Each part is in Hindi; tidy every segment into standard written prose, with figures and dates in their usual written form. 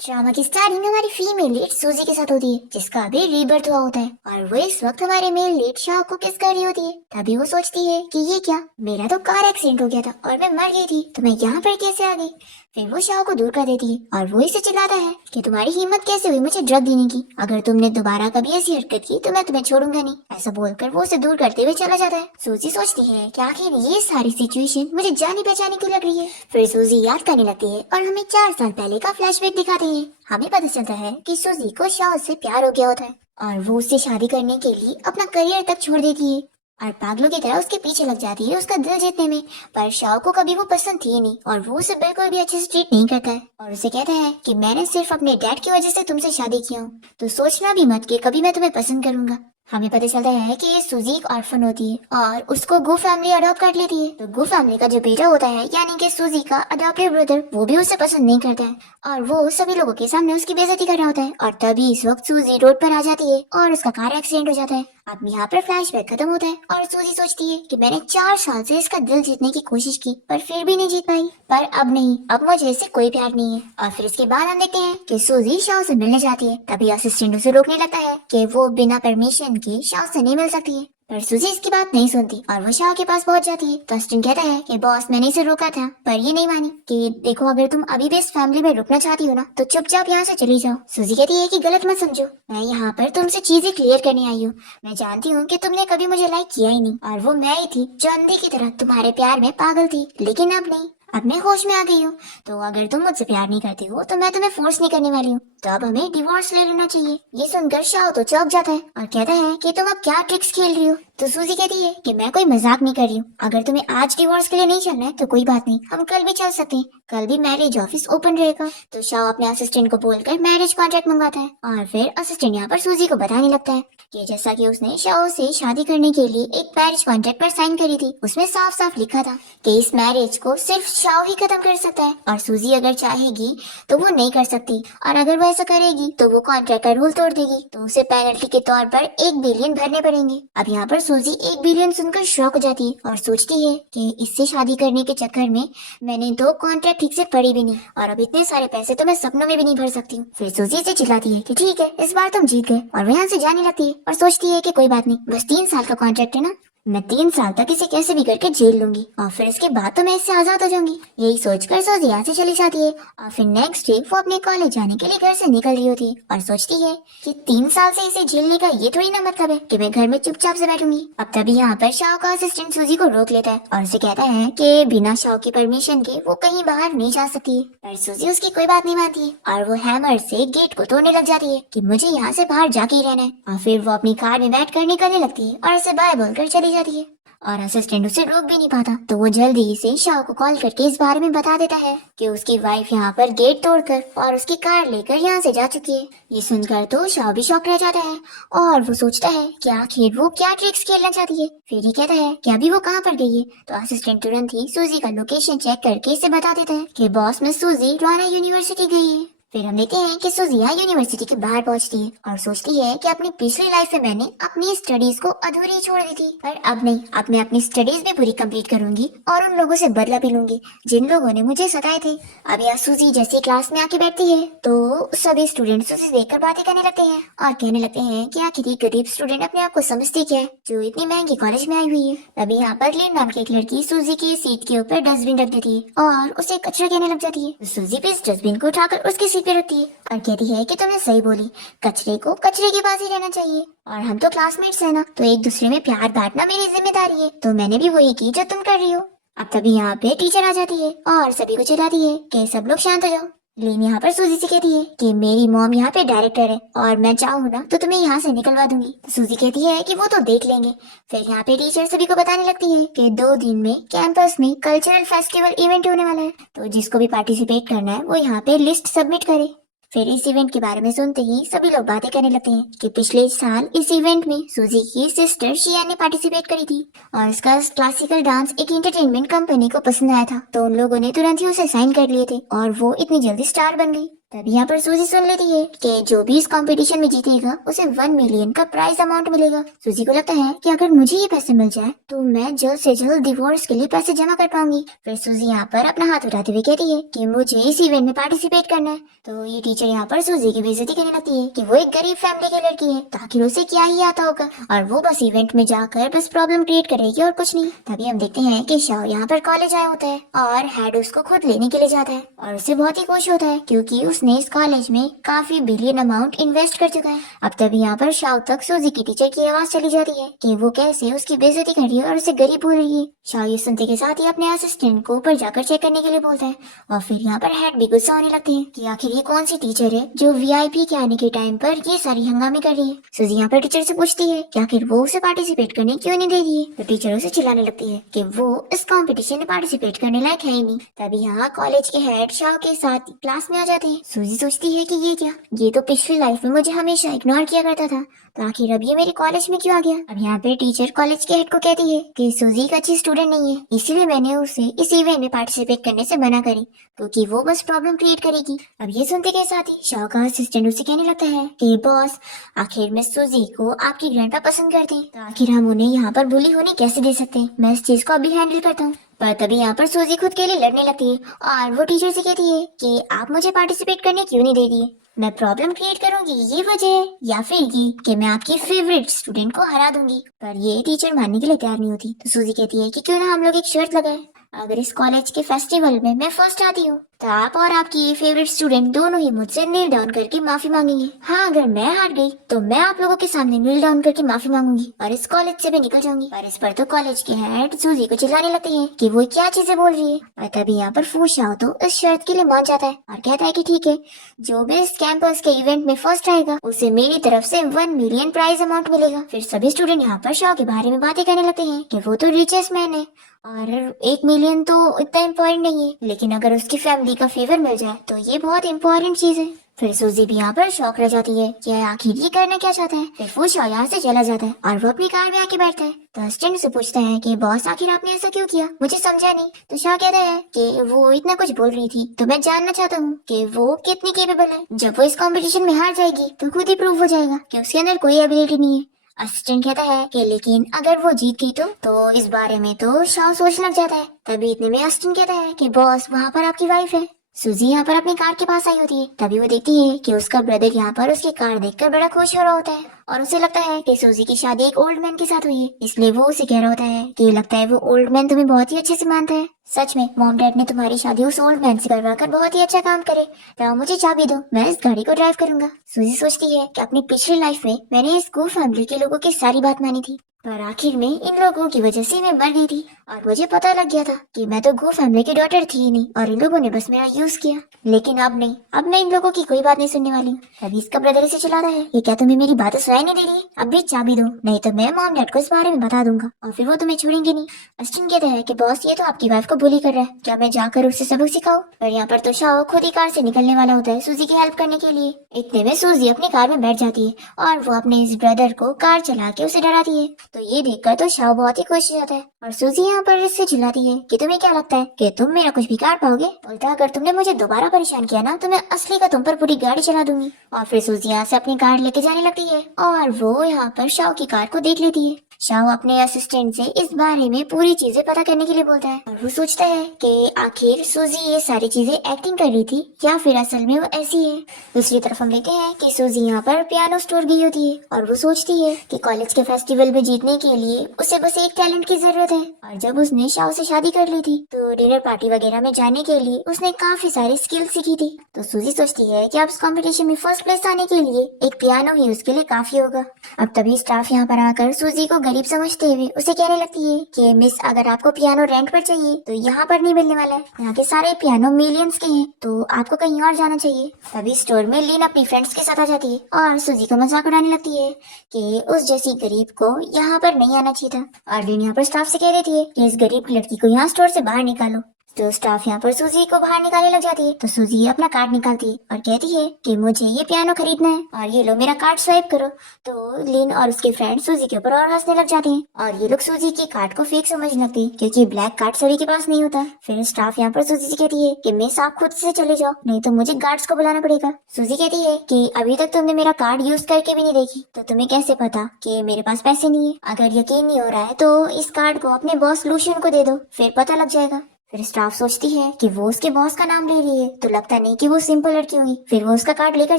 ड्रामा की स्टार्टिंग हमारी फीमेल लीड सूजी के साथ होती है, जिसका अभी रीबर्थ हुआ होता है, और वो इस वक्त हमारे मेल लीड शाह को किस कर रही होती है। तभी वो सोचती है कि ये क्या, मेरा तो कार एक्सीडेंट हो गया था और मैं मर गई थी, तो मैं यहाँ पर कैसे आ गई। फिर वो शाह को दूर कर देती है और वो इसे चिल्लाता है कि तुम्हारी हिम्मत कैसे हुई मुझे ड्रग देने की, अगर तुमने दोबारा कभी ऐसी हरकत की तो मैं तुम्हें छोड़ूंगा नहीं। ऐसा बोलकर वो उसे दूर करते हुए चला जाता है। सूजी सोचती है कि आखिर ये सारी सिचुएशन मुझे जानी पहचानी क्यों लग रही है। फिर सूजी याद करने लगती है और हमें 4 साल पहले का फ्लैशबैक दिखाते हैं। हमें पता चलता है कि सूजी को शाह से प्यार हो गया होता है और वो उससे शादी करने के लिए अपना करियर तक छोड़ देती है और पागलों की तरह उसके पीछे लग जाती है उसका दिल जीतने में। पर शाह को कभी वो पसंद थी ही नहीं और वो उसे बिल्कुल भी अच्छे से ट्रीट नहीं करता है और उसे कहता है कि मैंने सिर्फ अपने डैड की वजह से तुमसे शादी की हूँ, तो सोचना भी मत कि कभी मैं तुम्हें पसंद करूंगा। हमें पता चलता है कि ये सूजी एक ऑर्फन होती है और उसको गो फैमिली अडॉप्ट कर लेती है। तो गो फैमिली का जो बेटा होता है यानी कि सूजी का अडॉप्टेड ब्रदर, वो भी उसे पसंद नहीं करता है और वो सभी लोगों के सामने उसकी बेइज्जती कर रहा होता है। और तभी इस वक्त सूजी रोड पर आ जाती है और उसका कार एक्सीडेंट हो जाता है। अब यहाँ पर फ्लैशबैक खत्म होता है और सूजी सोचती है कि मैंने 4 साल से इसका दिल जीतने की कोशिश की पर फिर भी नहीं जीत पाई, पर अब नहीं, अब मुझे इससे कोई प्यार नहीं है। और फिर इसके बाद हम देखते हैं कि सूजी शाह से मिलने जाती है। तभी असिस्टेंट उसे रोकने लगता है कि वो बिना परमिशन के शाह से नहीं मिल सकती है, पर सूजी इसकी बात नहीं सुनती और वो शाह के पास पहुंच जाती है। तो असिस्टेंट कहता है कि बॉस मैंने इसे रोका था पर ये नहीं मानी कि देखो अगर तुम अभी भी इस फैमिली में रुकना चाहती हो ना तो चुपचाप यहाँ से चली जाओ। सूजी कहती है कि गलत मत समझो, मैं यहाँ पर तुमसे चीजें क्लियर करने आई हूँ। मैं जानती हूँ कि तुमने कभी मुझे लाइक किया ही नहीं और वो मैं ही थी जो अंधे की तरह तुम्हारे प्यार में पागल थी, लेकिन अब नहीं, अब मैं होश में आ गई हूँ। तो अगर तुम मुझसे प्यार नहीं करती हो तो मैं तुम्हें फोर्स नहीं करने वाली हूँ, तो अब हमें डिवोर्स ले लेना चाहिए। ये सुनकर शाह तो चौंक जाता है और कहता है कि तुम अब क्या ट्रिक्स खेल रही हो। तो सूजी कहती है कि मैं कोई मजाक नहीं कर रही हूँ, अगर तुम्हें आज डिवोर्स के लिए नहीं चलना है तो कोई बात नहीं, हम कल भी चल सकते हैं, कल भी मैरिज ऑफिस ओपन रहेगा। तो शाह अपने असिस्टेंट को बोलकर मैरिज कॉन्ट्रैक्ट मंगवाता है और फिर असिस्टेंट यहाँ पर सूजी को बताने लगता है कि जैसा कि उसने शाह से शादी करने के लिए एक मैरिज कॉन्ट्रैक्ट पर साइन करी थी, उसमें साफ साफ लिखा था कि इस मैरिज को सिर्फ शाह ही खत्म कर सकता है और सूजी अगर चाहेगी तो वो नहीं कर सकती, और अगर वो ऐसा करेगी तो वो कॉन्ट्रैक्ट का रूल तोड़ देगी, तो उसे पेनल्टी के तौर पर 1 बिलियन भरने पड़ेंगे। अब यहाँ पर सूजी 1 बिलियन सुनकर शॉक हो जाती है और सोचती है कि इससे शादी करने के चक्कर में मैंने 2 कॉन्ट्रैक्ट ठीक से पढ़ी भी नहीं और अब इतने सारे पैसे तो मैं सपनों में भी नहीं भर सकती हूँ। फिर सूजी से चिल्लाती है कि ठीक है इस बार तुम जीत गए, और वो यहाँ से जाने लगती है और सोचती है कि कोई बात नहीं, बस 3 साल का कॉन्ट्रैक्ट है ना, मैं 3 साल तक इसे कैसे भी करके जेल लूंगी और फिर इसके बाद तो मैं इससे आजाद हो जाऊंगी। यही सोचकर सूजी यहाँ से चली जाती है और फिर नेक्स्ट डे वो अपने कॉलेज जाने के लिए घर से निकल रही होती है और सोचती है कि 3 साल से इसे झेलने का ये थोड़ी ना मतलब है कि मैं घर में चुपचाप से बैठूंगी। अब तभी यहाँ पर शाह का असिस्टेंट सूजी को रोक लेता है और उसे कहता है कि बिना शाह की परमिशन के वो कहीं बाहर नहीं जा सकती है, पर सूजी उसकी कोई बात नहीं मानती है और वो हैमर से गेट को तोड़ने लग जाती है कि मुझे यहाँ से बाहर जाके ही रहना है। और फिर वो अपनी कार में बैठ कर निकलने लगती है और उसे बाय बोलकर चली जाती है और असिस्टेंट उसे रोक भी नहीं पाता। तो वो जल्दी से शाह को कॉल करके इस बारे में बता देता है कि उसकी वाइफ यहाँ पर गेट तोड़कर और उसकी कार लेकर यहाँ से जा चुकी है। ये सुनकर तो शाह भी शॉक रह जाता है और वो सोचता है कि आखिर वो क्या ट्रिक्स खेलना चाहती है। फिर ही कहता है कि अभी वो कहाँ पर गई है। तो असिस्टेंट तुरंत ही सूजी का लोकेशन चेक करके इसे बता देता है कि बॉस में सूजी रॉना यूनिवर्सिटी गई है। फिर हम देखते हैं कि सूजी यहाँ यूनिवर्सिटी के बाहर पहुंचती है और सोचती है कि अपनी पिछली लाइफ में मैंने अपनी स्टडीज को अधूरी छोड़ दी थी, पर अब नहीं, अब मैं अपनी स्टडीज भी पूरी कंप्लीट करूंगी और उन लोगों से बदला भी लूंगी जिन लोगों ने मुझे सताए थे। अब यहाँ सूजी जैसे क्लास में आके बैठती है तो सभी स्टूडेंट्स उसे देखकर बातें करने लगते हैं और कहने लगते हैं कि आखिर ये गरीब स्टूडेंट अपने आप को समझती क्या है जो इतनी महंगी कॉलेज में आई हुई है। तभी यहाँ पर लीन नाम की एक लड़की सूजी की सीट के ऊपर डस्टबिन रख देती है और उसे कचरा कहने लग जाती है। सूजी भी इस डस्टबिन को उठाकर उसकी सीट पे रखती है और कहती है कि तुमने सही बोली, कचरे को कचरे के पास ही रहना चाहिए और हम तो क्लासमेट्स हैं ना, तो एक दूसरे में प्यार बांटना मेरी जिम्मेदारी है, तो मैंने भी वही की जो तुम कर रही हो। अब तभी यहाँ पे टीचर आ जाती है और सभी को चिल्लाती है कि सब लोग शांत हो जाओ। लेन यहाँ पर सूजी से कहती है कि मेरी मॉम यहाँ पे डायरेक्टर है और मैं चाहूँ ना तो तुम्हें यहाँ से निकलवा दूंगी। तो सूजी कहती है कि वो तो देख लेंगे। फिर यहाँ पे टीचर सभी को बताने लगती है कि 2 दिन में कैंपस में कल्चरल फेस्टिवल इवेंट होने वाला है, तो जिसको भी पार्टिसिपेट करना है वो यहाँ पे लिस्ट सबमिट करे। फिर इस इवेंट के बारे में सुनते ही सभी लोग बातें करने लगते हैं कि पिछले साल इस इवेंट में सूजी की सिस्टर शिया ने पार्टिसिपेट करी थी और इसका क्लासिकल डांस एक एंटरटेनमेंट कंपनी को पसंद आया था, तो उन लोगों ने तुरंत ही उसे साइन कर लिए थे और वो इतनी जल्दी स्टार बन गई। तभी यहाँ पर सूजी सुन लेती है कि जो भी इस कंपटीशन में जीतेगा उसे 1 मिलियन का प्राइज अमाउंट मिलेगा। सूजी को लगता है कि अगर मुझे ये पैसे मिल जाए तो मैं जल्द से जल्द डिवोर्स के लिए पैसे जमा कर पाऊंगी। फिर सूजी यहाँ पर अपना हाथ उठाते हुए कहती है कि मुझे इस इवेंट में पार्टिसिपेट करना है। तो ये टीचर यहाँ पर सूजी की बेइज्जती करने लगती है कि वो एक गरीब फैमिली की लड़की है तो आखिर उसे क्या ही आता होगा और वो बस इवेंट में जाकर बस प्रॉब्लम क्रिएट करेगी और कुछ नहीं। तभी हम देखते हैं कि शाओ यहाँ पर कॉलेज आया होता है और हेड उसको खुद लेने के लिए जाता है और उसे बहुत ही खुश होता है क्योंकि उसने इस कॉलेज में काफी बिलियन अमाउंट इन्वेस्ट कर चुका है। अब तभी यहाँ पर शाओ तक सूजी की टीचर की आवाज चली जाती है कि वो कैसे उसकी बेइज्जती कर रही है और उसे गरीब बोल रही है। शाओ ये सुनते के साथ ही अपने असिस्टेंट को ऊपर जाकर चेक करने के लिए बोलता है और फिर यहाँ पर हेड भी गुस्सा होने लगते हैं कि आखिर ये कौन सी टीचर है जो वीआईपी के आने के टाइम पर ये सारी हंगामे कर रही है। सूजी यहाँ पर टीचर से पूछती है कि आखिर वो उसे पार्टिसिपेट करने क्यों नहीं दे रही है। तो टीचर उसे चिल्लाने लगती है कि वो इस कंपटीशन में पार्टिसिपेट करने लायक है ही नहीं। तभी यहाँ कॉलेज के हेड शाओ के साथ क्लास में आ जाते हैं। सूजी सोचती है कि ये क्या, ये तो पिछली लाइफ में मुझे हमेशा इग्नोर किया करता था तो आखिर अब ये मेरे कॉलेज में क्यों आ गया। अब यहाँ पे टीचर कॉलेज के हेड को कहती है कि सूजी एक अच्छी स्टूडेंट नहीं है इसीलिए मैंने उसे इस इवेंट में पार्टिसिपेट करने से मना करी क्योंकि वो बस प्रॉब्लम क्रिएट करेगी। अब ये सुनते के साथ ही शाओ का असिस्टेंट उसे कहने लगता है कि बॉस आखिर में सूजी को आपकी ग्रैंडपा पसंद करते हैं तो आखिर हम उन्हें यहाँ पर बुली होने कैसे दे सकते हैं। मैं इस चीज को अभी हैंडल करता हूँ। पर तभी यहाँ पर सूजी खुद के लिए लड़ने लगती है और वो टीचर से कहती है कि आप मुझे पार्टिसिपेट करने क्यों नहीं दे रही है। मैं प्रॉब्लम क्रिएट करूंगी ये वजह है या फिर ये कि मैं आपकी फेवरेट स्टूडेंट को हरा दूंगी। पर ये टीचर मानने के लिए तैयार नहीं होती तो सूजी कहती है कि क्यों ना हम लोग एक शर्त लगाए, अगर इस कॉलेज के फेस्टिवल में मैं फर्स्ट आती हूँ तो आप और आपकी फेवरेट स्टूडेंट दोनों ही मुझसे नील डाउन करके माफी मांगेंगे। हाँ अगर मैं हार गई तो मैं आप लोगों के सामने नील डाउन करके माफी मांगूंगी और इस कॉलेज से भी निकल जाऊंगी। और इस पर तो कॉलेज के हेड सूजी को चिल्लाने लगते हैं कि वो क्या चीजें बोल रही है। और तभी यहाँ पर फू शाओ तो इस शर्त के लिए मान जाता है और कहता है कि ठीक है, जो भी इस कैंपस के इवेंट में फर्स्ट आएगा उसे मेरी तरफ से 1 मिलियन प्राइज अमाउंट मिलेगा। फिर सभी स्टूडेंट यहाँ पर शाओ के बारे में बातें करने लगते हैं कि वो तो रिचेस्ट मैन है और 1 मिलियन तो इतना इम्पोर्टेंट नहीं है, लेकिन अगर उसकी फैमिली का फेवर मिल जाए तो ये बहुत इम्पोर्टेंट चीज है। फिर सूजी भी यहाँ पर शौक रह जाती है कि आखिर ये करना क्या चाहता है। फिर वो शाओ यहाँ से चला जाता है और वो अपनी कार में आके बैठता है। तो असिस्टेंट से पूछता है कि बॉस आखिर आपने ऐसा क्यों किया, मुझे समझा नहीं। तो शाओ कहता है कि वो इतना कुछ बोल रही थी तो मैं जानना चाहता हूँ कि वो कितनी केपेबल है। जब वो इस कंपटीशन में हार जाएगी तो खुद ही प्रूव हो जाएगा कि उसके अंदर कोई एबिलिटी नहीं है। असिस्टेंट कहता है कि लेकिन अगर वो जीत गई तो इस बारे में तो शाओ सोचने लग जाता है। तभी इतने में असिस्टेंट कहता है कि बॉस वहाँ पर आपकी वाइफ है। सूजी यहाँ पर अपनी कार के पास आई होती है। तभी वो देखती है कि उसका ब्रदर यहाँ पर उसकी कार देखकर बड़ा खुश हो रहा होता है और उसे लगता है कि सूजी की शादी एक ओल्ड मैन के साथ हुई है, इसलिए वो उसे कह रहा होता है कि लगता है वो ओल्ड मैन तुम्हें बहुत ही अच्छे से मानता है। सच में मॉम डैड ने तुम्हारी शादी उस ओल्ड मैन से करवाकर बहुत ही अच्छा काम करे। तो मुझे चाबी दो, मैं इस गाड़ी को ड्राइव करूंगा। सूजी सोचती है कि अपनी पिछली लाइफ में मैंने इस गो फैमिली के लोगों की सारी बात मानी थी पर आखिर में इन लोगों की वजह से मैं मर गई थी और मुझे पता लग गया था कि मैं तो गो फैमिली की डॉटर थी ही नहीं और इन लोगों ने बस मेरा यूज किया। लेकिन अब नहीं, अब मैं इन लोगों की कोई बात नहीं सुनने वाली हूँ। तभी इसका ब्रदर इसे चिल्लाता है ये क्या तुम्हें मेरी बातें सुनाई नहीं दे रही है, अब भी चाबी दो नहीं तो मैं मॉम डैड को इस बारे में बता दूंगा और फिर वो तुम्हें छोड़ेंगे नहीं। असिस्टेंट कहता है कि बॉस ये तो आपकी वाइफ को बुली कर रहा है, क्या मैं जाकर उसे सबक सिखाऊं। और यहाँ पर तो शाओ खुद ही कार से निकलने वाला होता है सूजी की हेल्प करने के लिए। इतने में सूजी अपनी कार में बैठ जाती है और वो अपने इस ब्रदर को कार चला के उसे डराती है। तो ये देखकर तो शाओ बहुत ही खुश हो जाता है और सूजी यहाँ पर इससे चिल्लाती है कि तुम्हें क्या लगता है कि तुम मेरा कुछ बिगाड़ पाओगे, उल्टा अगर तुमने मुझे दोबारा परेशान किया ना तो मैं असली का तुम पर पूरी गाड़ी चला दूंगी। और फिर सूजी यहाँ से अपनी कार लेके जाने लगती है और वो यहाँ पर शाओ की कार को देख लेती है। शाओ अपने असिस्टेंट से इस बारे में पूरी चीजें पता करने के लिए बोलता है और वो सोचता है कि आखिर सूजी ये सारी चीजें एक्टिंग कर रही थी या फिर असल में वो ऐसी है। दूसरी तरफ हम देखते हैं कि सूजी यहाँ पर पियानो स्टोर गई होती है और वो सोचती है कि कॉलेज के फेस्टिवल में जीतने के लिए उसे बस एक टैलेंट की जरूरत है। और जब उसने शाओ से शादी कर ली थी तो डिनर पार्टी वगैरह में जाने के लिए उसने काफी सारी स्किल सीखी थी। तो सूजी सोचती है कि अब इस कंपटीशन में फर्स्ट प्लेस आने के लिए एक पियानो ही उसके लिए काफी होगा। अब तभी स्टाफ यहाँ पर आकर सूजी को गरीब समझते हुए उसे कहने लगती है कि मिस अगर आपको पियानो रेंट पर चाहिए तो यहाँ पर नहीं मिलने वाला है, यहाँ के सारे पियानो मिलियंस के हैं तो आपको कहीं और जाना चाहिए। तभी स्टोर में लीन अपनी फ्रेंड्स के साथ आ जाती है और सूजी का मजाक उड़ाने लगती है कि उस जैसी गरीब को यहाँ पर नहीं आना चाहिए था। और लीन यहाँ पर स्टाफ से कह देती है कि इस गरीब की लड़की को यहाँ स्टोर से बाहर निकालो। तो स्टाफ यहाँ पर सूजी को बाहर निकालने लग जाती है। तो सूजी अपना कार्ड निकालती है और कहती है कि मुझे ये पियानो खरीदना है और ये लो मेरा कार्ड स्वाइप करो। तो लिन और उसके फ्रेंड सूजी के ऊपर और हंसने लग जाते हैं और ये लोग सूजी के कार्ड को फेक समझने लगती है क्योंकि ब्लैक कार्ड सभी के पास नहीं होता। फिर स्टाफ यहाँ पर सूजी से कहती है कि मिस आप खुद से चले जाओ, नहीं तो मुझे गार्ड्स को बुलाना पड़ेगा। सूजी कहती है कि अभी तक तुमने मेरा कार्ड यूज करके भी नहीं देखी, तो तुम्हें कैसे पता कि मेरे पास पैसे नहीं है। अगर यकीन नहीं हो रहा है तो इस कार्ड को अपने बॉस लूशियन को दे दो, फिर पता लग जाएगा। फिर स्टाफ सोचती है कि वो उसके बॉस का नाम ले रही है, तो लगता नहीं कि वो सिंपल लड़की होगी। फिर वो उसका कार्ड लेकर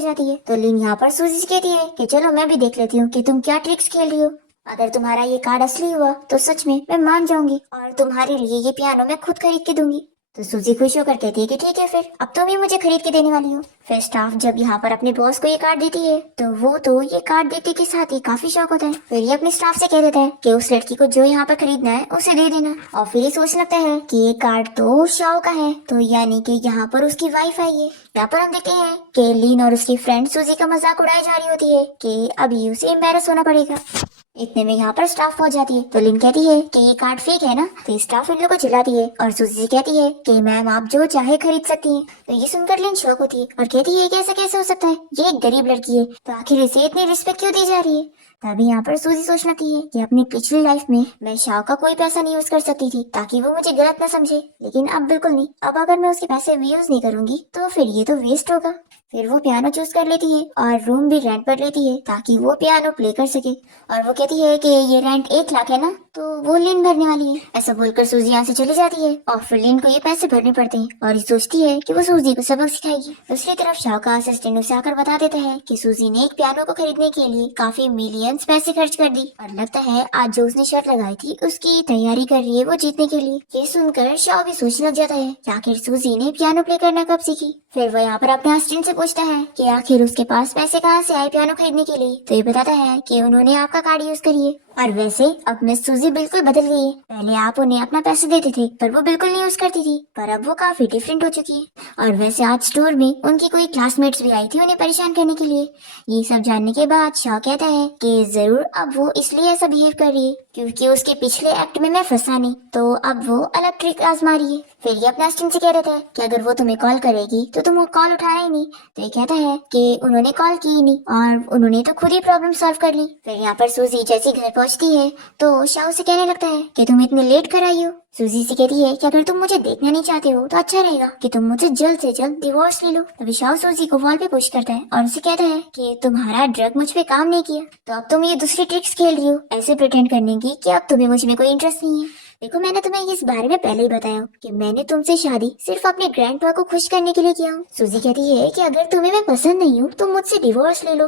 जाती है। तो लिन यहाँ पर सूजी से कहती है कि चलो मैं भी देख लेती हूँ कि तुम क्या ट्रिक्स खेल रही हो। अगर तुम्हारा ये कार्ड असली हुआ तो सच में मैं मान जाऊंगी और तुम्हारे लिए ये पियानो मैं खुद खरीद के दूंगी। तो सूजी खुश होकर कहती है कि ठीक है, फिर अब तुम ही मुझे खरीद के देने वाली हो। फिर स्टाफ जब यहाँ पर अपने बॉस को ये कार्ड देती है तो वो तो ये कार्ड देखने के साथ ही काफी शौक होता है। फिर ये अपने स्टाफ से कह देता है कि उस लड़की को जो यहाँ पर खरीदना है उसे दे देना। और फिर ये सोच लगता है कि ये कार्ड तो शाओ का है, तो यानी कि यहाँ पर उसकी वाइफ आई है। यहाँ पर हम देखते हैं कि लिन और उसकी फ्रेंड सूजी का मजाक उड़ाई जा रही होती है कि अभी उसे एम्बेरस होना पड़ेगा। इतने में यहाँ पर स्टाफ पहुंच जाती है। तो लिन कहती है कि ये कार्ड फेक है ना। तो स्टाफ इन लोगों को चिल्लाती है और सूजी कहती है कि मैम आप जो चाहे खरीद सकती हैं। तो ये सुनकर लिन शॉक होती है और कहती है कैसे कैसे हो सकता है, ये एक गरीब लड़की है, तो आखिर इसे इतनी रिस्पेक्ट क्यों दी जा रही है। तभी यहाँ पर सूजी सोच लगती है कि अपनी पिछली लाइफ में मैं शाओ का कोई पैसा नहीं यूज कर सकती थी ताकि वो मुझे गलत न समझे, लेकिन अब बिल्कुल नहीं। अब अगर मैं उसके पैसे भी यूज नहीं करूंगी तो फिर ये तो वेस्ट होगा। फिर वो पियानो चूज कर लेती है और रूम भी रेंट पर लेती है ताकि वो पियानो प्ले कर सके। और वो कहती है कि ये रेंट 1 लाख है ना, तो वो लिन भरने वाली है। ऐसा बोलकर सूजी यहाँ से चली जाती है और फिर लिन को ये पैसे भरने पड़ते हैं और ये सोचती है कि वो सूजी को सबक सिखाएगी। दूसरी तरफ शाओ का असिस्टेंट उसे आकर बता देता है कि सूजी ने एक पियानो को खरीदने के लिए काफी मिलियंस पैसे खर्च कर दी और लगता है आज जो उसने शर्त लगाई थी उसकी तैयारी कर रही है वो जीतने के लिए। ये सुनकर शाओ भी सोचने लग जाता है कि आखिर सूजी ने पियानो प्ले करना कब सीखी। फिर वो यहाँ पर अपने असिस्टेंट से पूछता है कि आखिर उसके पास पैसे कहाँ से आए पियानो खरीदने के लिए। तो ये बताता है कि उन्होंने आपका कार्ड यूज करिए। और वैसे अब मिस सूजी बिल्कुल बदल गई है। पहले आप उन्हें अपना पैसे देते थे पर वो बिल्कुल नहीं यूज करती थी, पर अब वो काफी डिफरेंट हो चुकी है। और वैसे आज स्टोर में उनकी कोई क्लासमेट्स भी आई थी उन्हें परेशान करने के लिए। ये सब जानने के बाद शाओ कहता है कि जरूर अब वो इसलिए ऐसा बिहेव कर रही है क्योंकि उसके पिछले एक्ट में मैं फंसा नहीं, तो अब वो अलग ट्रिक आजमा रही है। फिर ये अपने असिस्टेंट से कह देता है कि अगर वो तुम्हें कॉल करेगी तो तुम वो कॉल उठाना ही नहीं। तो ये कहता है कि उन्होंने कॉल की ही नहीं और उन्होंने तो खुद ही प्रॉब्लम सॉल्व कर ली। फिर यहाँ पर सूजी जैसे घर पहुंचती है तो शाओ से कहने लगता है कि तुम इतने लेट कर आई हो। सूजी से कहती है कि अगर तुम मुझे देखना नहीं चाहते हो तो अच्छा रहेगा कि तुम मुझे जल्द से जल्द डिवोर्स ले लो। तभी शाओ सूजी को वॉल पे पुश करता है और उसे कहता है कि तुम्हारा ड्रग मुझ पे काम नहीं किया, तो अब तुम ये दूसरी ट्रिक्स खेल रही हो ऐसे प्रिटेंड करने की कि अब तुम्हें मुझ में कोई इंटरेस्ट नहीं है। देखो मैंने तुम्हें इस बारे में पहले ही बताया कि मैंने तुमसे शादी सिर्फ अपने ग्रैंडपा को खुश करने के लिए किया हूँ। सूजी कहती है कि अगर तुम्हें मैं पसंद नहीं हूँ तो मुझसे डिवोर्स ले लो,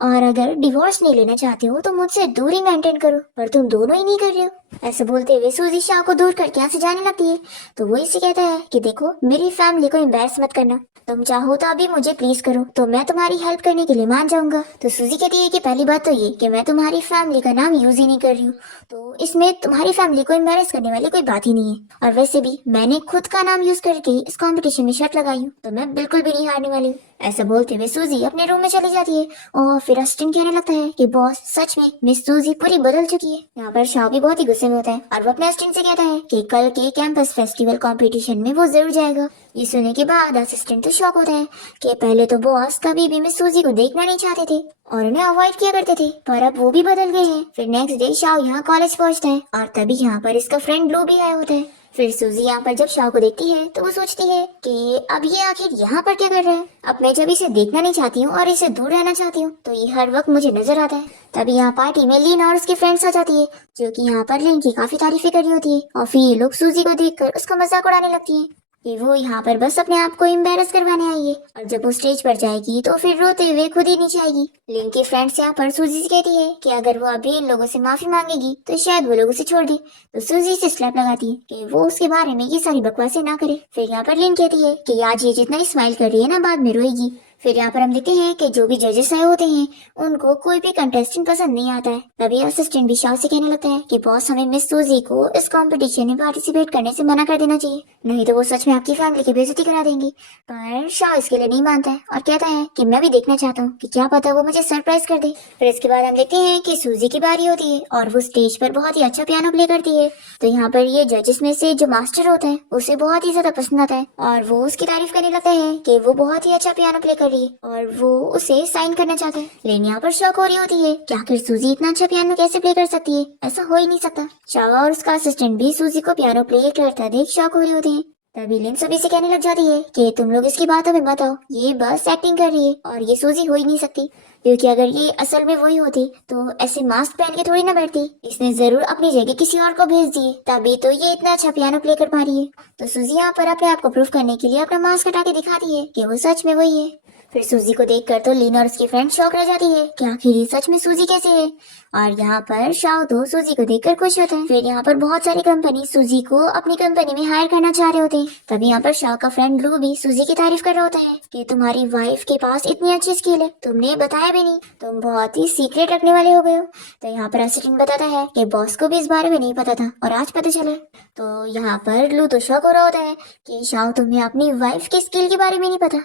और अगर डिवोर्स नहीं लेना चाहते हो तो मुझसे दूरी मेंटेन करो, पर तुम दोनों ही नहीं कर रहे हो। ऐसे बोलते हुए सूजी शाह को दूर करके यहाँ से जाने लगती है। तो वो इसे कहता है कि देखो मेरी फैमिली को एम्बैरस मत करना, तुम चाहो तो अभी मुझे प्लीज करो तो मैं तुम्हारी हेल्प करने के लिए मान जाऊंगा। तो सूजी कहती है कि पहली बात तो ये कि मैं तुम्हारी फैमिली का नाम यूज ही नहीं कर रही हूँ, तो इसमें तुम्हारी फैमिली को एम्बैरस करने वाली कोई बात ही नहीं है। और वैसे भी मैंने खुद का नाम यूज करके इस कंपटीशन में शर्त लगाई हूँ, तो मैं बिल्कुल भी नहीं हारने वाली हूँ। ऐसा बोलते हुए सूजी अपने रूम में चली जाती है और फिर असिस्टेंट कहने लगता है कि बॉस सच में मिस सूजी पूरी बदल चुकी है। यहाँ पर शाह भी बहुत ही गुस्से में होता है और वो अपने असिस्टेंट से कहता है कि कल के कैंपस फेस्टिवल कंपटीशन में वो जरूर जाएगा। ये सुनने के बाद असिस्टेंट तो शॉक होता है कि पहले तो बॉस कभी भी मिस सूजी को देखना नहीं चाहते थे और उन्हें अवॉइड किया करते थे, पर अब वो भी बदल गए हैं। फिर नेक्स्ट डे शाह यहाँ कॉलेज पहुँचता है और तभी यहाँ पर इसका फ्रेंड ब्लू भी आया होता है। फिर सूजी यहाँ पर जब शाह को देखती है तो वो सोचती है कि अब ये आखिर यहाँ पर क्या कर रहा है। अब मैं जब इसे देखना नहीं चाहती हूँ और इसे दूर रहना चाहती हूँ तो ये हर वक्त मुझे नजर आता है। तभी यहाँ पार्टी में लिन और उसके फ्रेंड्स आ जाती है जो कि यहाँ पर लिन की काफी तारीफें कर रही होती है और फिर ये लोग सूजी को देखकर उसका मजाक उड़ाने लगती है कि वो यहाँ पर बस अपने आप को एम्बैरस करवाने आई है और जब वो स्टेज पर जाएगी तो फिर रोते हुए खुद ही नीचे आएगी। लिन की फ्रेंड्स यहाँ पर सूजी से कहती है कि अगर वो अभी इन लोगों से माफी मांगेगी तो शायद वो लोग उसे छोड़ दे। तो सूजी से स्लैप लगाती है कि वो उसके बारे में ये सारी बकवासें ना करे। फिर यहाँ पर लिन कहती है कि आज ये जितना स्माइल कर रही है ना बाद में रोएगी। फिर यहाँ पर हम देखते हैं कि जो भी जजेस आए होते हैं उनको कोई भी कंटेस्टेंट पसंद नहीं आता है। तभी असिस्टेंट भी शाओ से कहने लगता है कि बॉस, हमें मिस सूजी को इस कंपटीशन में पार्टिसिपेट करने से मना कर देना चाहिए, नहीं तो वो सच में आपकी फैमिली की बेइज्जती करा देंगी। पर शाओ इसके लिए नहीं मानता है और कहता है कि मैं भी देखना चाहता हूँ कि क्या पता वो मुझे सरप्राइज कर दे। फिर इसके बाद हम देखते हैं कि सूजी की बारी होती है और वो स्टेज पर बहुत ही अच्छा पियानो प्ले करती है। तो यहाँ पर ये जजेस में से जो मास्टर होता है उसे बहुत ही ज्यादा पसंद आता है और वो उसकी तारीफ करने लगता है कि वो बहुत ही अच्छा पियानो प्ले कर रही है और वो उसे साइन करना चाहता है। लेकिन यहाँ पर शॉक हो रही होती है कि आखिर सूजी इतना अच्छा पियानो कैसे प्ले कर सकती है, ऐसा हो ही नहीं सकता। शावा और उसका असिस्टेंट भी सूजी को पियानो प्ले करता देख शॉक हो रही होती है। तभी लिन सभी से कहने लग जाती है कि तुम लोग इसकी बातों में मत आओ, ये बस एक्टिंग कर रही है और ये सूजी हो ही नहीं सकती, क्योंकि अगर ये असल में वही होती तो ऐसे मास्क पहन के थोड़ी ना बैठती। इसने जरूर अपनी जगह किसी और को भेज दिए, तभी तो ये इतना अच्छा पियानो प्ले कर पा रही है। तो सूजी यहाँ पर अपने आप को प्रूफ करने के लिए अपना मास्क हटा के दिखाती है कि वो सच में वही है। फिर सूजी को देखकर तो लीन और उसकी फ्रेंड शॉक रह जाती है कि आखिर ये सच में सूजी कैसे है। और यहाँ पर शाओ तो सूजी को देखकर खुश होता है। फिर यहाँ पर बहुत सारी कंपनी सूजी को अपनी कंपनी में हायर करना चाह रहे होते हैं। तभी यहाँ पर शाओ का फ्रेंड लू भी सूजी की तारीफ कर रहा होता है कि तुम्हारी वाइफ के पास इतनी अच्छी स्किल है, तुमने बताया भी नहीं, तुम बहुत ही सीक्रेट रखने वाले हो गए हो। तो यहाँ पर असिस्टेंट बताता है कि बॉस को भी इस बारे में नहीं पता था और आज पता चला। तो यहाँ पर लू तो शॉक हो रहा होता है कि शाओ, तुम्हें अपनी वाइफ की स्किल के बारे में नहीं पता।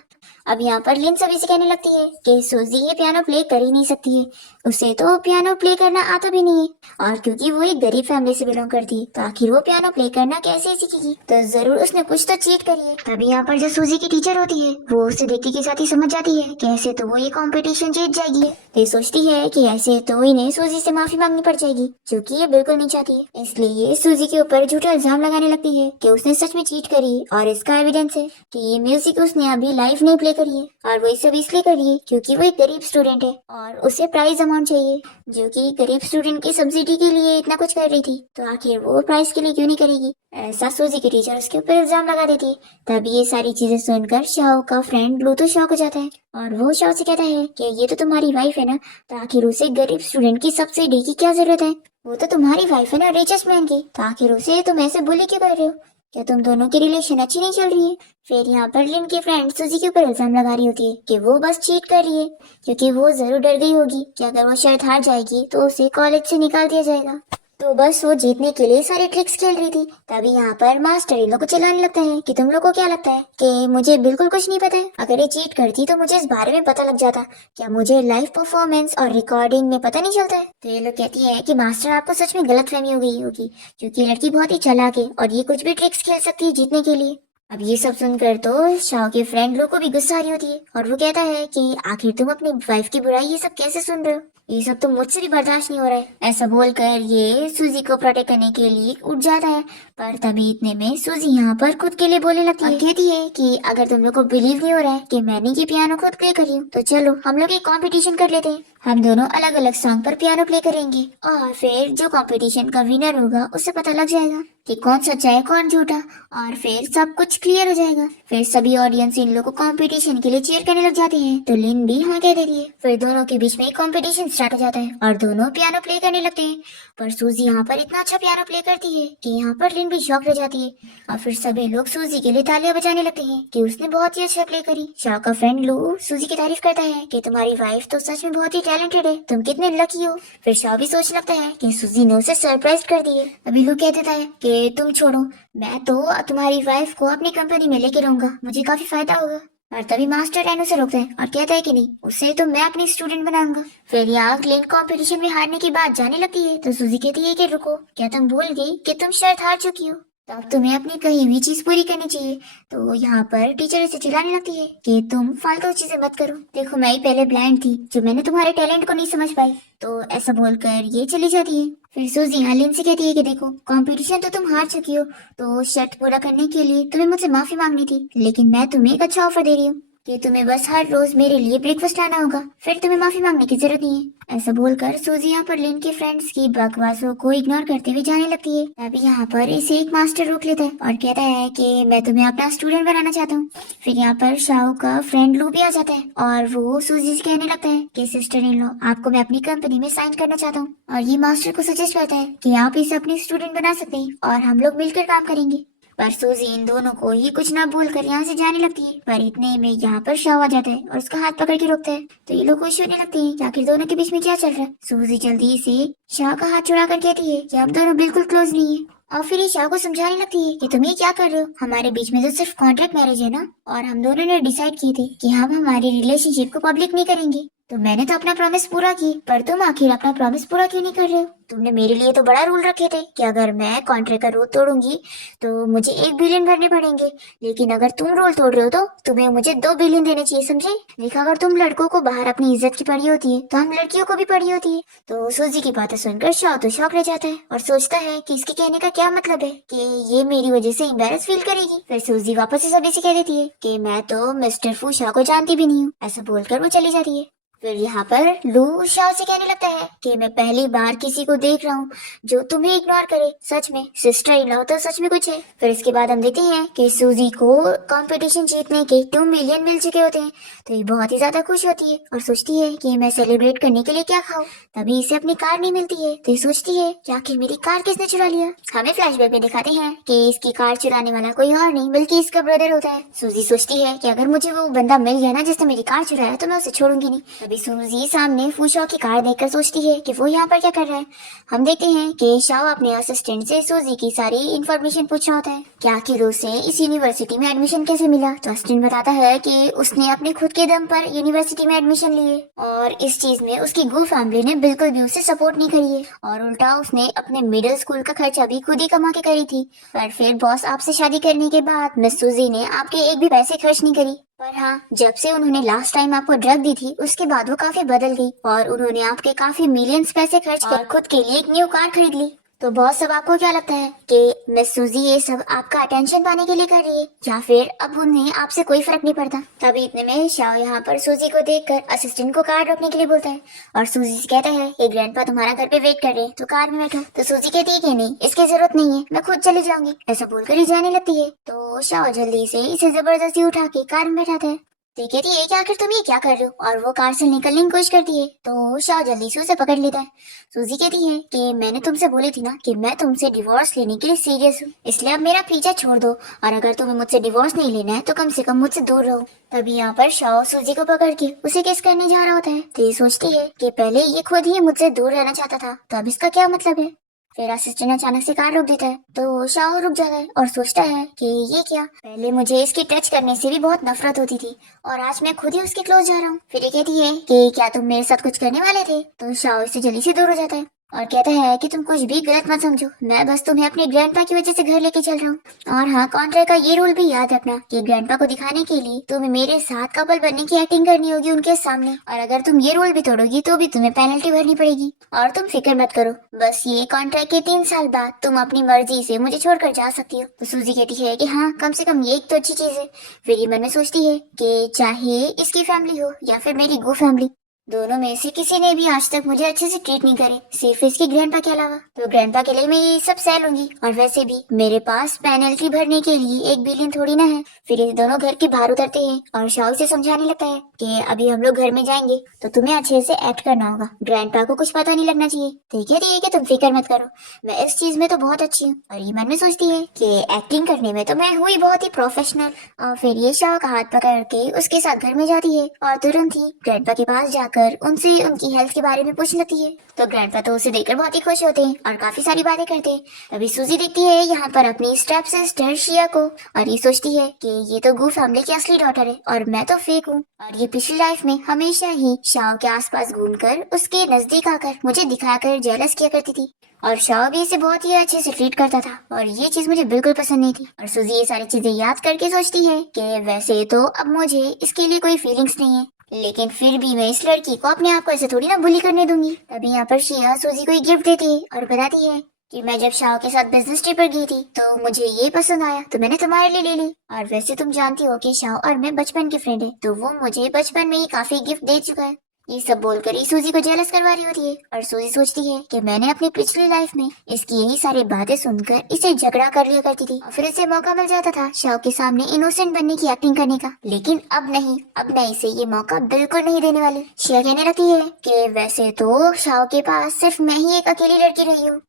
अब यहाँ पर लिन सभी से कहने लगती है कि सूजी ये पियानो प्ले कर ही नहीं सकती है, उसे तो पियानो प्ले करना आता भी नहीं है और क्योंकि वो एक गरीब फैमिली से बिलोंग करती है तो आखिर वो पियानो प्ले करना कैसे सीखेगी, तो जरूर उसने कुछ तो चीट करी है। तभी यहाँ पर जो सूजी की टीचर होती है वो उसे देखते के साथ ही समझ जाती है कि ऐसे तो वो ये कंपटीशन जीत जाएगी। तो ये सोचती है कि ऐसे तो इन्हें सूजी से माफी मांगनी पड़ जाएगी, जो कि ये बिल्कुल नहीं चाहती है। इसलिए ये सूजी के ऊपर झूठा इल्जाम लगाने लगती है कि उसने सच में चीट करी और इसका एविडेंस है कि ये म्यूजिक उसने अभी लाइव नहीं प्ले करी है और वो सब इसलिए करी है क्योंकि वो एक गरीब स्टूडेंट है और उसे प्राइज अमाउंट चाहिए, जो कि गरीब स्टूडेंट की सब्सिडी के लिए इतना कुछ कर रही थी, तो आखिर वो प्राइज के लिए क्यों नहीं करेगी। ऐसा सूजी की टीचर उसके ऊपर इल्जाम लगा देती है। तभी ये सारी चीजें सुनकर शाओ का फ्रेंड लू तो शॉक हो जाता है और वो शाओ से कहता है कि ये तो तुम्हारी वाइफ है ना, तो आखिर उसे गरीब स्टूडेंट की सब्सिडी की क्या जरूरत है, वो तो तुम्हारी वाइफ है ना रिचेस्ट मैन की, तो आखिर उसे तुम ऐसे बुली क्यों कर रहे हो, क्या तुम दोनों की रिलेशन अच्छी नहीं चल रही है। फिर यहाँ पर लिन की फ्रेंड सूजी के ऊपर इल्जाम लगा रही होती है कि वो बस चीट कर रही है, क्योंकि वो जरूर डर गई होगी कि अगर वो शर्त हार जाएगी तो उसे कॉलेज से निकाल दिया जाएगा, तो बस वो जीतने के लिए सारी ट्रिक्स खेल रही थी। तभी यहाँ पर मास्टर इन लोग को चिल्लाने लगता है कि तुम लोग को क्या लगता है कि मुझे बिल्कुल कुछ नहीं पता है, अगर ये चीट करती तो मुझे इस बारे में पता लग जाता, क्या मुझे लाइव परफॉर्मेंस और रिकॉर्डिंग में पता नहीं चलता है। तो ये लोग कहती है कि मास्टर आपको सच में गलतफहमी हो गई होगी, क्योंकि लड़की बहुत ही चालाक है और ये कुछ भी ट्रिक्स खेल सकती है जीतने के लिए। अब ये सब सुनकर तो शाओ के फ्रेंड लोग को भी गुस्सा आ रही होती है और वो कहता है कि आखिर तुम अपनी वाइफ की बुराई ये सब कैसे सुन रहे हो, ये सब तो मुझसे भी बर्दाश्त नहीं हो रहा है। ऐसा बोलकर ये सूजी को प्रोटेक्ट करने के लिए उठ जाता है, पर तभी इतने में सूजी यहाँ पर खुद के लिए बोलने लगती है, कहती है कि अगर तुम लोग को बिलीव नहीं हो रहा है कि मैंने ये पियानो खुद प्ले करी हूँ, तो चलो हम लोग एक कंपटीशन कर लेते हैं, हम दोनों अलग अलग सॉन्ग पर पियानो प्ले करेंगे और फिर जो कंपटीशन का विनर होगा उससे पता लग जाएगा कि कौन सच्चा है कौन झूठा, और फिर सब कुछ क्लियर हो जाएगा। फिर सभी ऑडियंस इन लोगों को कंपटीशन के लिए चीयर करने लग जाते हैं, तो लिन भी हाँ कह देती है। फिर दोनों के बीच में कंपटीशन स्टार्ट हो जाता है और दोनों पियानो प्ले करने लगते हैं, पर सूजी यहाँ पर इतना अच्छा पियानो प्ले करती है कि यहाँ पर लिन भी शॉक रह जाती है और फिर सभी लोग सूजी के लिए तालियां बजाने लगते हैं कि उसने बहुत ही अच्छा प्ले करी। शाओ का फ्रेंड लू सूजी की तारीफ करता है कि तुम्हारी वाइफ तो सच में बहुत ही टैलेंटेड है, तुम कितने लकी हो। फिर शाओ भी सोचने लगता है कि सूजी ने उसे सरप्राइज कर दी है। अभी लू कह देता है कि तुम छोड़ो, मैं तो तुम्हारी वाइफ को अपनी कंपनी में लेके रहूंगा, मुझे काफी फायदा होगा। और तभी मास्टर एन उसे रोकता है और कहता है कि नहीं, उसे तो मैं अपनी स्टूडेंट बनाऊंगा। फिर यहाँ लिन कंपटीशन में हारने की बात जाने लगती है, तो सूजी कहती है कि रुको, क्या तुम भूल गई कि तुम शर्त हार चुकी हो, तो अब तुम्हें अपनी कही हुई चीज पूरी करनी चाहिए। तो यहाँ पर टीचर इसे चिल्लाने लगती है कि तुम फालतू चीजें मत करो, देखो मैं ही पहले ब्लाइंड थी जो मैंने तुम्हारे टैलेंट को नहीं समझ पाई। तो ऐसा बोलकर ये चली जाती है। फिर सूजी लिन से कहती है कि देखो कंपटीशन तो तुम हार चुकी हो, तो शर्त पूरा करने के लिए तुम्हें मुझसे माफी मांगनी थी, लेकिन मैं तुम्हें एक अच्छा ऑफर दे रही हूँ कि तुम्हें बस हर रोज मेरे लिए ब्रेकफास्ट लाना होगा, फिर तुम्हें माफी मांगने की जरूरत नहीं है। ऐसा बोलकर सूजी यहाँ पर लिन के फ्रेंड्स की बकवासों को इग्नोर करते हुए जाने लगती है। तभी यहाँ पर इसे एक मास्टर रोक लेता है और कहता है कि मैं तुम्हें अपना स्टूडेंट बनाना चाहता हूँ। फिर यहाँ पर शाओ का फ्रेंड लू भी आ जाता है और वो सूजी से कहने लगता है कि सिस्टर इन लॉ, आपको मैं अपनी कंपनी में साइन करना चाहता हूँ, और ये मास्टर को सजेस्ट करता है कि आप इसे अपनी स्टूडेंट बना सकते हैं और हम लोग मिलकर काम करेंगे। पर सूजी इन दोनों को ही कुछ ना बोलकर यहाँ से जाने लगती है। पर इतने में यहाँ पर शाव आ जाता है और उसका हाथ पकड़ के रोकता है। तो ये लोग खुश होने लगते हैं कि आखिर दोनों के बीच में क्या चल रहा है। सूजी जल्दी से शाव का हाथ छुड़ा कर कहती है कि हम दोनों बिल्कुल क्लोज नहीं है। और फिर ये शाह को समझाने लगती है कि तुम ये क्या कर रहे हो, हमारे बीच में तो सिर्फ कॉन्ट्रैक्ट मैरिज है ना, और हम दोनों ने डिसाइड की थी कि हम हमारी रिलेशनशिप को पब्लिक नहीं करेंगे। तो मैंने तो अपना प्रॉमिस पूरा की, पर तुम आखिर अपना प्रॉमिस पूरा क्यों नहीं कर रहे हो? तुमने मेरे लिए तो बड़ा रूल रखे थे कि अगर मैं कॉन्ट्रैक्ट का रूल तोड़ूंगी तो मुझे 1 बिलियन भरने पड़ेंगे, लेकिन अगर तुम रूल तोड़ रहे हो तो तुम्हें मुझे 2 बिलियन देने चाहिए, समझे? देखा, अगर तुम लड़कों को बाहर अपनी इज्जत की पड़ी होती है तो हम लड़कियों को भी पड़ी होती है। तो सूजी की बातें सुनकर शाह तो शॉक रह जाता है और सोचता है कि इसके कहने का क्या मतलब है कि ये मेरी वजह से एम्बैरेस फील करेगी। फिर सूजी वापस से सभी से कह देती है कि मैं तो मिस्टर फू शाह को जानती भी नहीं हूँ। ऐसा बोलकर वो चली जाती है। फिर यहाँ पर लू शाह से कहने लगता है कि मैं पहली बार किसी को देख रहा हूँ जो तुम्हें इग्नोर करे, सच में सिस्टर इन लॉ तो सच में कुछ है। फिर इसके बाद हम देखते हैं कि सूजी को कंपटीशन जीतने के 2 मिलियन मिल चुके होते हैं। तो ये बहुत ही ज्यादा खुश होती है और सोचती है कि मैं सेलिब्रेट करने के लिए क्या खाऊं। तभी इसे अपनी कार नहीं मिलती है तो ये सोचती है कि आखिर मेरी कार किसने चुरा लिया। हमें फ्लैशबैक में दिखाते हैं कि इसकी कार चुराने वाला कोई और नहीं बल्कि इसका ब्रदर होता है। सूजी सोचती है कि अगर मुझे वो बंदा मिल गया ना जिसने मेरी कार चुराया तो मैं उसे छोड़ूंगी नहीं। तभी सूजी सामने फूशॉ की कार देखकर सोचती है कि वो यहाँ पर क्या कर रहा है। हम देखते हैं कि शाओ अपने असिस्टेंट से सूजी की सारी इन्फॉर्मेशन पूछ रहा होता है कि आखिर उसे इस यूनिवर्सिटी में एडमिशन कैसे मिला। तो असिस्टेंट बताता है कि उसने अपने खुद के दम पर यूनिवर्सिटी में एडमिशन लिए और इस चीज में उसकी गू फैमिली ने बिल्कुल भी उसे सपोर्ट नहीं करी है और उल्टा उसने अपने मिडिल स्कूल का खर्चा भी खुद ही कमा के करी थी। पर फिर बॉस आपसे शादी करने के बाद मिस सूजी ने आपके एक भी पैसे खर्च नहीं करी। पर हाँ, जब से उन्होंने लास्ट टाइम आपको ड्रग दी थी उसके बाद वो काफी बदल गई और उन्होंने आपके काफी मिलियंस पैसे खर्च कर खुद के लिए एक न्यू कार खरीद ली। तो बॉस, सब आपको क्या लगता है कि मिस सूजी ये सब आपका अटेंशन पाने के लिए कर रही है या फिर अब उन्हें आपसे कोई फर्क नहीं पड़ता? तभी इतने में शाओ यहाँ पर सूजी को देखकर असिस्टेंट को कार रोकने के लिए बोलता है और सूजी से कहता है कि ग्रैंडपा तुम्हारा घर पे वेट कर रहे हैं तो कार में बैठो। तो सूजी कहती है कि नहीं, इसकी जरूरत नहीं है, मैं खुद चली जाऊंगी। ऐसा बोलकर ही जाने लगती है। तो शाओ जल्दी से इसे जबरदस्ती उठा के कार में बैठाता है। तो कहती है कि आखिर तुम ये क्या कर रहे हो, और वो कार से निकलने की कोशिश करती है। तो शाह जल्दी से उसे पकड़ लेता है। सूजी कहती है कि मैंने तुमसे बोली थी ना कि मैं तुमसे डिवोर्स लेने के लिए सीरियस हूँ, इसलिए अब मेरा पीछा छोड़ दो और अगर तुम्हें मुझसे डिवोर्स नहीं लेना है तो कम से कम मुझसे दूर रहो। तभी यहाँ पर शाह सूजी को पकड़ के उसे किस करने जा रहा होता है। तो ये सोचती है कि पहले ये खुद ही मुझसे दूर रहना चाहता था तो अब इसका क्या मतलब है। फिर असिस्टेंट अचानक से कार रोक देता है तो शाओ रुक जाता है और सोचता है कि ये क्या, पहले मुझे इसकी टच करने से भी बहुत नफरत होती थी और आज मैं खुद ही उसके क्लोज जा रहा हूँ। फिर ये कहती है कि क्या तुम मेरे साथ कुछ करने वाले थे? तो शाओ इससे जल्दी से दूर हो जाता है और कहता है कि तुम कुछ भी गलत मत समझो, मैं बस तुम्हें अपने ग्रैंडपा की वजह से घर लेके चल रहा हूँ। और हाँ, कॉन्ट्रैक्ट का ये रूल भी याद रखना कि ग्रैंडपा को दिखाने के लिए तुम्हें मेरे साथ कपल बनने की एक्टिंग करनी होगी उनके सामने, और अगर तुम ये रूल भी तोड़ोगी तो भी तुम्हें पेनल्टी भरनी पड़ेगी। और तुम फिक्र मत करो, बस ये कॉन्ट्रैक्ट के 3 साल बाद तुम अपनी मर्जी से मुझे छोड़कर जा सकती हो। तो सूजी कहती है कि हाँ, कम से कम ये एक तो अच्छी चीज है। फिर ये मन में सोचती है कि चाहे इसकी फैमिली हो या फिर मेरी गो फैमिली, दोनों में से किसी ने भी आज तक मुझे अच्छे से ट्रीट नहीं करे, सिर्फ इसकी ग्रैंडपा के अलावा। तो ग्रैंडपा के लिए मैं ये सब सह लूंगी, और वैसे भी मेरे पास पेनल्टी भरने के लिए 1 बिलियन थोड़ी ना है। फिर ये दोनों घर के बाहर उतरते हैं और शाओ से समझाने लगता है कि अभी हम लोग घर में जाएंगे तो तुम्हें अच्छे से एक्ट करना होगा, ग्रैंडपा को कुछ पता नहीं लगना चाहिए। ठीक है कि तुम फिक्र मत करो, मैं इस चीज में तो बहुत अच्छी हूँ। और ये मन में सोचती है कि एक्टिंग करने में तो मैं हुई बहुत ही प्रोफेशनल। और फिर ये शाओ का हाथ पकड़ के उसके साथ घर में जाती है और तुरंत ही ग्रैंडपा के पास जाकर उनसे उनकी हेल्थ के बारे में पूछने लगती है। तो ग्रैंडपा तो उसे देखकर बहुत ही खुश होते हैं और काफी सारी बातें करते हैं। तभी सूजी देखती है यहाँ पर अपनी स्टेप सिस्टर शिया को और ये सोचती है कि ये तो गू फैमिली की असली डॉटर है और मैं तो फेक हूँ, और ये पिछली लाइफ में हमेशा ही शाओ के आसपास घूमकर उसके नजदीक आकर मुझे दिखाकर जेलस किया करती थी, और शाओ भी इसे बहुत ही अच्छे से ट्रीट करता था और ये चीज मुझे बिल्कुल पसंद नहीं थी। और सूजी ये सारी चीजें याद करके सोचती है कि वैसे तो अब मुझे इसके लिए कोई फीलिंग्स नहीं है, लेकिन फिर भी मैं इस लड़की को अपने आप को ऐसे थोड़ी ना बुली करने दूंगी। तभी यहाँ पर शिया सूजी को एक गिफ्ट देती है और बताती है कि मैं जब शाओ के साथ बिजनेस ट्रिप पर गई थी तो मुझे ये पसंद आया तो मैंने तुम्हारे लिए ले ली, और वैसे तुम जानती हो कि शाओ और मैं बचपन के फ्रेंड है तो वो मुझे बचपन में ही काफी गिफ्ट दे चुका है। ये सब बोलकर ही सूजी को जेलस करवा रही होती है और सूजी सोचती है कि मैंने अपनी पिछली लाइफ में इसकी यही सारी बातें सुनकर इसे झगड़ा कर लिया करती थी और फिर इसे मौका मिल जाता था शाओ के सामने इनोसेंट बनने की एक्टिंग करने का, लेकिन अब नहीं, अब मैं इसे ये मौका बिल्कुल नहीं देने वाली। शिया कहने लगती है कि वैसे तो शाओ के पास सिर्फ मैं ही एक अकेली लड़की रही हूँ,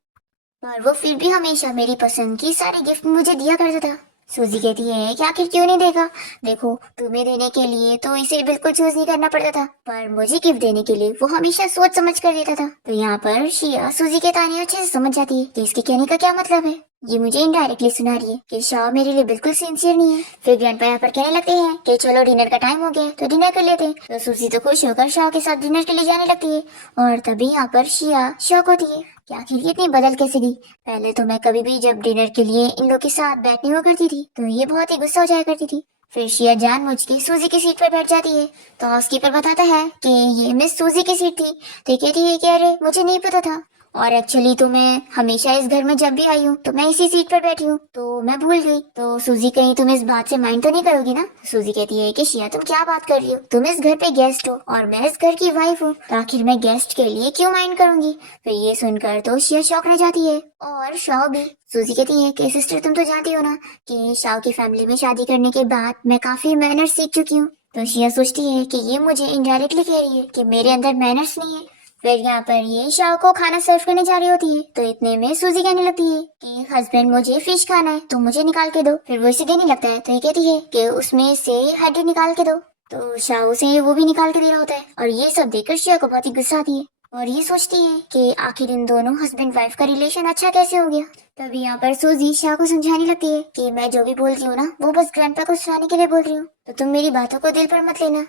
पर वो फिर भी हमेशा मेरी पसंद की सारे गिफ्ट मुझे दिया करता था। सूजी कहती है कि आखिर क्यों नहीं देगा? देखो, तुम्हें देने के लिए तो इसे बिल्कुल चूज नहीं करना पड़ता था, पर मुझे गिफ्ट देने के लिए वो हमेशा सोच समझ कर देता था। तो यहाँ पर शिया सूजी के ताने अच्छे से समझ जाती है कि इसके कहने का क्या मतलब है। ये मुझे इनडायरेक्टली सुना रही है कि शाह मेरे लिए बिल्कुल सिंसियर नहीं है। फिर ग्रैंडपा यहाँ पर कहने लगते हैं कि चलो डिनर का टाइम हो गया तो डिनर कर लेते हैं। तो सूजी तो खुश होकर शाह के साथ डिनर के लिए जाने लगती है और तभी यहाँ पर शिया शौक होती है कि आखिर ये इतनी बदल कैसे गई। पहले तो मैं कभी भी जब डिनर के लिए इन लोग के साथ बैठने हुआ करती थी तो ये बहुत ही गुस्सा हो जाया करती थी। फिर शिया जानबूझ के सूजी की सीट पर बैठ जाती है तो हाउसकीपर बताता है कि ये मिस सूजी की सीट थी। तो ये कहती है कि अरे मुझे नहीं पता था, और एक्चुअली तो मैं हमेशा इस घर में जब भी आई हूँ तो मैं इसी सीट पर बैठी हूँ, तो मैं भूल गई। तो सूजी कहीं तुम इस बात से माइंड तो नहीं करोगी ना? सूजी कहती है कि शिया तुम क्या बात कर रही हो, तुम इस घर पे गेस्ट हो और मैं इस घर की वाइफ हूँ, तो आखिर मैं गेस्ट के लिए क्यों माइंड करूंगी? फिर ये सुनकर तो शिया शॉक रह जाती है और शाह भी। सूजी कहती है कि सिस्टर तुम तो जानती हो ना कि शाह की फैमिली में शादी करने के बाद मैं काफी मैनर्स सीख चुकी हूँ। तो शिया सोचती है कि ये मुझे इनडायरेक्टली कह रही है कि मेरे अंदर मैनर्स नहीं है। फिर यहाँ पर ये शाह को खाना सर्व करने जा रही होती है तो इतने में सूजी कहने लगती है कि हस्बैंड मुझे फिश खाना है तो मुझे निकाल के दो। फिर वो इसे देने लगता है तो ये कहती है कि उसमें से हेड निकाल के दो। तो शाह उसे वो भी निकाल के दे रहा होता है और ये सब देखकर शिया को बहुत ही गुस्सा आती है और ये सोचती है कि आखिर इन दोनों हस्बैंड वाइफ का रिलेशन अच्छा कैसे हो गया। तभी यहाँ पर सूजी शाह को समझाने लगती है कि मैं जो भी बोल रही हूँ ना वो बस ग्रैंडपा को सुनाने के लिए बोल रही हूँ, तो तुम मेरी बातों को दिल पर मत लेना।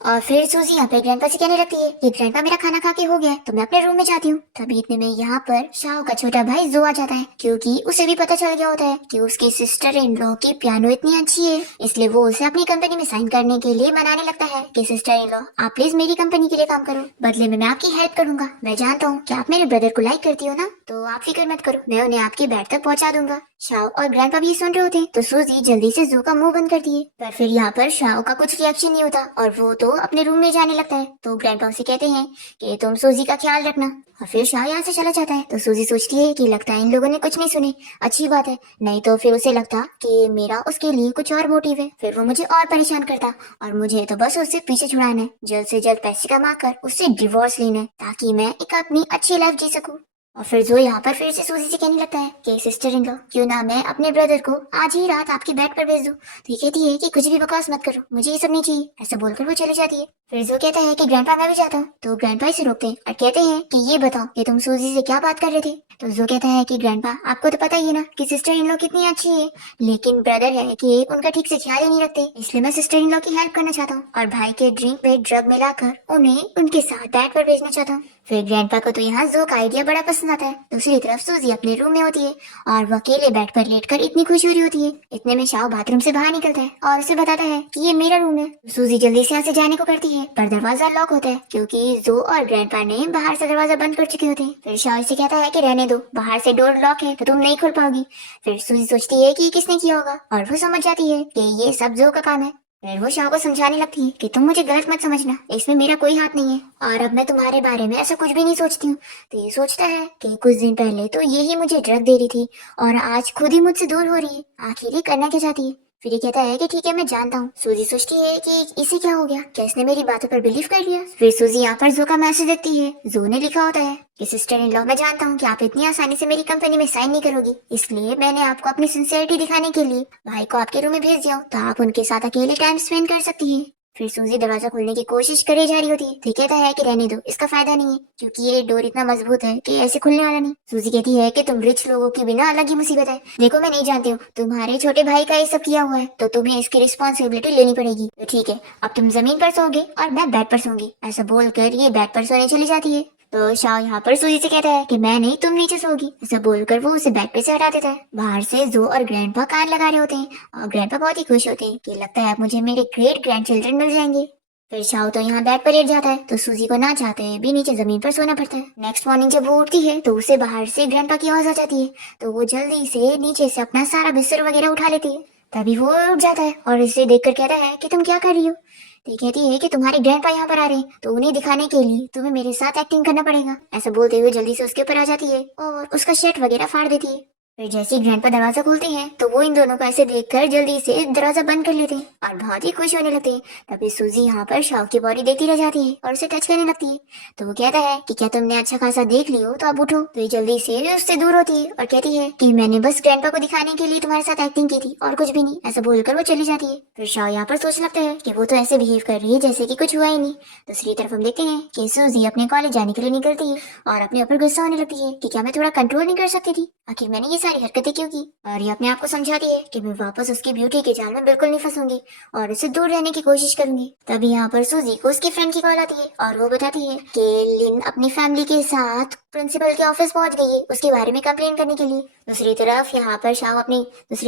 और फिर सूजी यहाँ पे ग्रैंडपा से कहने लगती है कि ग्रैंडपा मेरा खाना खा के हो गया है तो मैं अपने रूम में जाती हूँ। तभी इतने में यहाँ पर शाह का छोटा भाई जो आ जाता है क्योंकि उसे भी पता चल गया होता है कि उसकी सिस्टर इन लॉ की पियानो इतनी अच्छी है, इसलिए वो उसे अपनी कंपनी में साइन करने के लिए मनाने लगता है कि सिस्टर इन लॉ आप प्लीज मेरी कंपनी के लिए काम करो, बदले में मैं आपकी हेल्प करूंगा। मैं जानता हूँ कि आप मेरे ब्रदर को लाइक करती हो ना, तो आप फिक्र मत करो, मैं उन्हें आपके बेड तक पहुँचा दूंगा। शाह और ग्रैंडपा भी सुन रहे होते तो सूजी जल्दी से जो का मुंह बंद करती है, पर फिर यहाँ पर शाह का कुछ रिएक्शन नहीं होता और वो तो अपने रूम में जाने लगता है। तो ग्रैंडपा उसे कहते हैं कि तुम सूजी का ख्याल रखना, और फिर शाह यहाँ से चला जाता है। तो सूजी सोचती है कि लगता है इन लोगों ने कुछ नहीं सुने, अच्छी बात है, नहीं तो फिर उसे लगता कि मेरा उसके लिए कुछ और मोटिव है, फिर वो मुझे और परेशान करता और मुझे तो बस उससे पीछे छुड़ाना है, जल्द से जल्द पैसे कमा कर उससे डिवोर्स लेना है ताकि मैं एक अपनी अच्छी लाइफ जी सकूं। और फिर जो यहाँ पर फिर से सूजी से कहने लगता है कि सिस्टर इन लॉ क्यों ना मैं अपने ब्रदर को आज ही रात आपके बेड पर भेज दूं। तो ये कहती है कि कुछ भी बकवास मत करो, मुझे ये सब नहीं चाहिए, ऐसा बोलकर वो चली जाती है। फिर जो कहता है कि ग्रैंडपा मैं भी चाहता हूँ, तो ग्रैंडपा इसे रोकते हैं और कहते हैं कि ये बताओ कि तुम सूजी से क्या बात कर रहे थे। तो जो कहता है कि ग्रैंडपा आपको तो पता ही है ना कि सिस्टर इन लॉ कितनी अच्छी है, लेकिन ब्रदर है कि उनका ठीक से ख्याल ही नहीं रखते, इसलिए मैं सिस्टर इन लॉ की हेल्प करना चाहता हूँ और भाई के ड्रिंक में ड्रग मिलाकर उन्हें उनके साथ बेड पर भेजना चाहता हूँ। फिर ग्रैंडपा को तो यहाँ जो का आइडिया बड़ा पसंद आता है। दूसरी तरफ सूजी अपने रूम में होती है और वो अकेले बेड पर लेटकर इतनी खुश हो रही होती है। इतने में शाह बाथरूम से बाहर निकलता है और उसे बताता है कि ये मेरा रूम है। सूजी जल्दी से यहाँ से जाने को करती है पर दरवाजा लॉक होता है क्योंकि जो और ग्रैंडपा ने बाहर से दरवाजा बंद कर चुके होते हैं। फिर शाह से कहता है कि रहने दो, बाहर से डोर लॉक है तो तुम नहीं खोल पाओगी। फिर सूजी सोचती है कि किसने किया होगा और वो समझ जाती है कि ये सब जो का काम है। फिर वो शाह को समझाने लगती है कि तुम मुझे गलत मत समझना, इसमें मेरा कोई हाथ नहीं है और अब मैं तुम्हारे बारे में ऐसा कुछ भी नहीं सोचती हूँ। तो ये सोचता है कि कुछ दिन पहले तो ये ही मुझे ड्रग दे रही थी और आज खुद ही मुझसे दूर हो रही है, आखिर ये करना क्या चाहती है। फिर ये कहता है कि ठीक है मैं जानता हूँ। सूजी सोचती है कि इसे क्या हो गया, क्या इसने मेरी बातों पर बिलीव कर लिया। फिर सूजी यहाँ पर जो का मैसेज देखती है, जो ने लिखा होता है कि सिस्टर इन लॉ मैं जानता हूँ कि आप इतनी आसानी से मेरी कंपनी में साइन नहीं करोगी, इसलिए मैंने आपको अपनी सिंसियरिटी दिखाने के लिए भाई को आपके रूम में भेज दिया तो आप उनके साथ अकेले टाइम स्पेंड कर सकती है। फिर सूजी दरवाजा खोलने की कोशिश करे जा रही होती है तो कहता है कि रहने दो, इसका फायदा नहीं है क्योंकि ये डोर इतना मजबूत है कि ऐसे खुलने वाला नहीं। सूजी कहती है कि तुम रिच लोगों की बिना अलग ही मुसीबत है, देखो मैं नहीं जानती हूँ, तुम्हारे छोटे भाई का ये सब किया हुआ है तो तुम्हें इसकी रिस्पॉन्सिबिलिटी लेनी पड़ेगी। तो ठीक है, अब तुम जमीन पर सोओगे और मैं बेड पर सोऊंगी, ऐसा बोलकर ये बेड पर सोने चली जाती है। तो शाह यहाँ पर सूजी से कहता है कि मैं नहीं, तुम नीचे सोगी, ऐसा बोलकर वो उसे बेड पे से हटा देता है। बाहर से जो और ग्रैंडपा कान लगा रहे होते हैं और ग्रैंडपा बहुत ही खुश होते हैं कि लगता है अब मुझे मेरे ग्रेट ग्रैंड चिल्ड्रन मिल जाएंगे। फिर शाह तो यहाँ बेड पर लेट जाता है तो सूजी को ना चाहते हुए भी नीचे जमीन पर सोना पड़ता है। नेक्स्ट मॉर्निंग जब वो उठती है तो उसे बाहर से ग्रैंडपा की आवाज आ जाती है तो वो जल्दी से नीचे से अपना सारा बिस्तर वगैरह उठा लेती है। तभी वो उठ जाता है और इसे देखकर कहता है कि तुम क्या कर रही हो। तो कहती है कि तुम्हारे ग्रैंडपा यहाँ पर आ रहे हैं तो उन्हें दिखाने के लिए तुम्हें मेरे साथ एक्टिंग करना पड़ेगा, ऐसा बोलते हुए जल्दी से उसके ऊपर आ जाती है और उसका शर्ट वगैरह फाड़ देती है। फिर जैसे ही ग्रैंडपा दरवाजा खोलते हैं तो वो इन दोनों को ऐसे देखकर जल्दी से दरवाजा बंद कर लेते हैं और बहुत ही खुश होने लगते हैं। तभी सूजी यहाँ पर शाओ की बॉडी देखती रह जाती है और उसे टच करने लगती है। तो वो कहता है कि क्या तुमने अच्छा खासा देख लियो तो अब उठो। तो ये जल्दी से उससे दूर होती है और कहती है कि मैंने बस ग्रैंडपा को दिखाने के लिए तुम्हारे साथ एक्टिंग की थी और कुछ भी नहीं, ऐसा बोलकर वो चली जाती है। फिर शाओ यहाँ पर सोचने लगता है कि वो तो ऐसे बिहेव कर रही है जैसे कि कुछ हुआ ही नहीं। दूसरी तरफ हम देखते हैं कि सूजी अपने कॉलेज जाने के लिए निकलती है और अपने ऊपर गुस्सा होने लगती है कि क्या मैं थोड़ा कंट्रोल नहीं कर सकती थी, आखिर मैंने ये सारी हरकतें क्यों की। और ये अपने आप को समझाती है कि मैं वापस उसकी ब्यूटी के जाल में बिल्कुल नहीं फंसूंगी और उससे दूर रहने की कोशिश करूंगी। तभी यहाँ पर सूजी को उसकी फ्रेंड की कॉल आती है और वो बताती है कि लिन अपनी फैमिली के साथ प्रिंसिपल के ऑफिस पहुंच गई है उसके बारे में कंप्लेन करने के लिए। दूसरी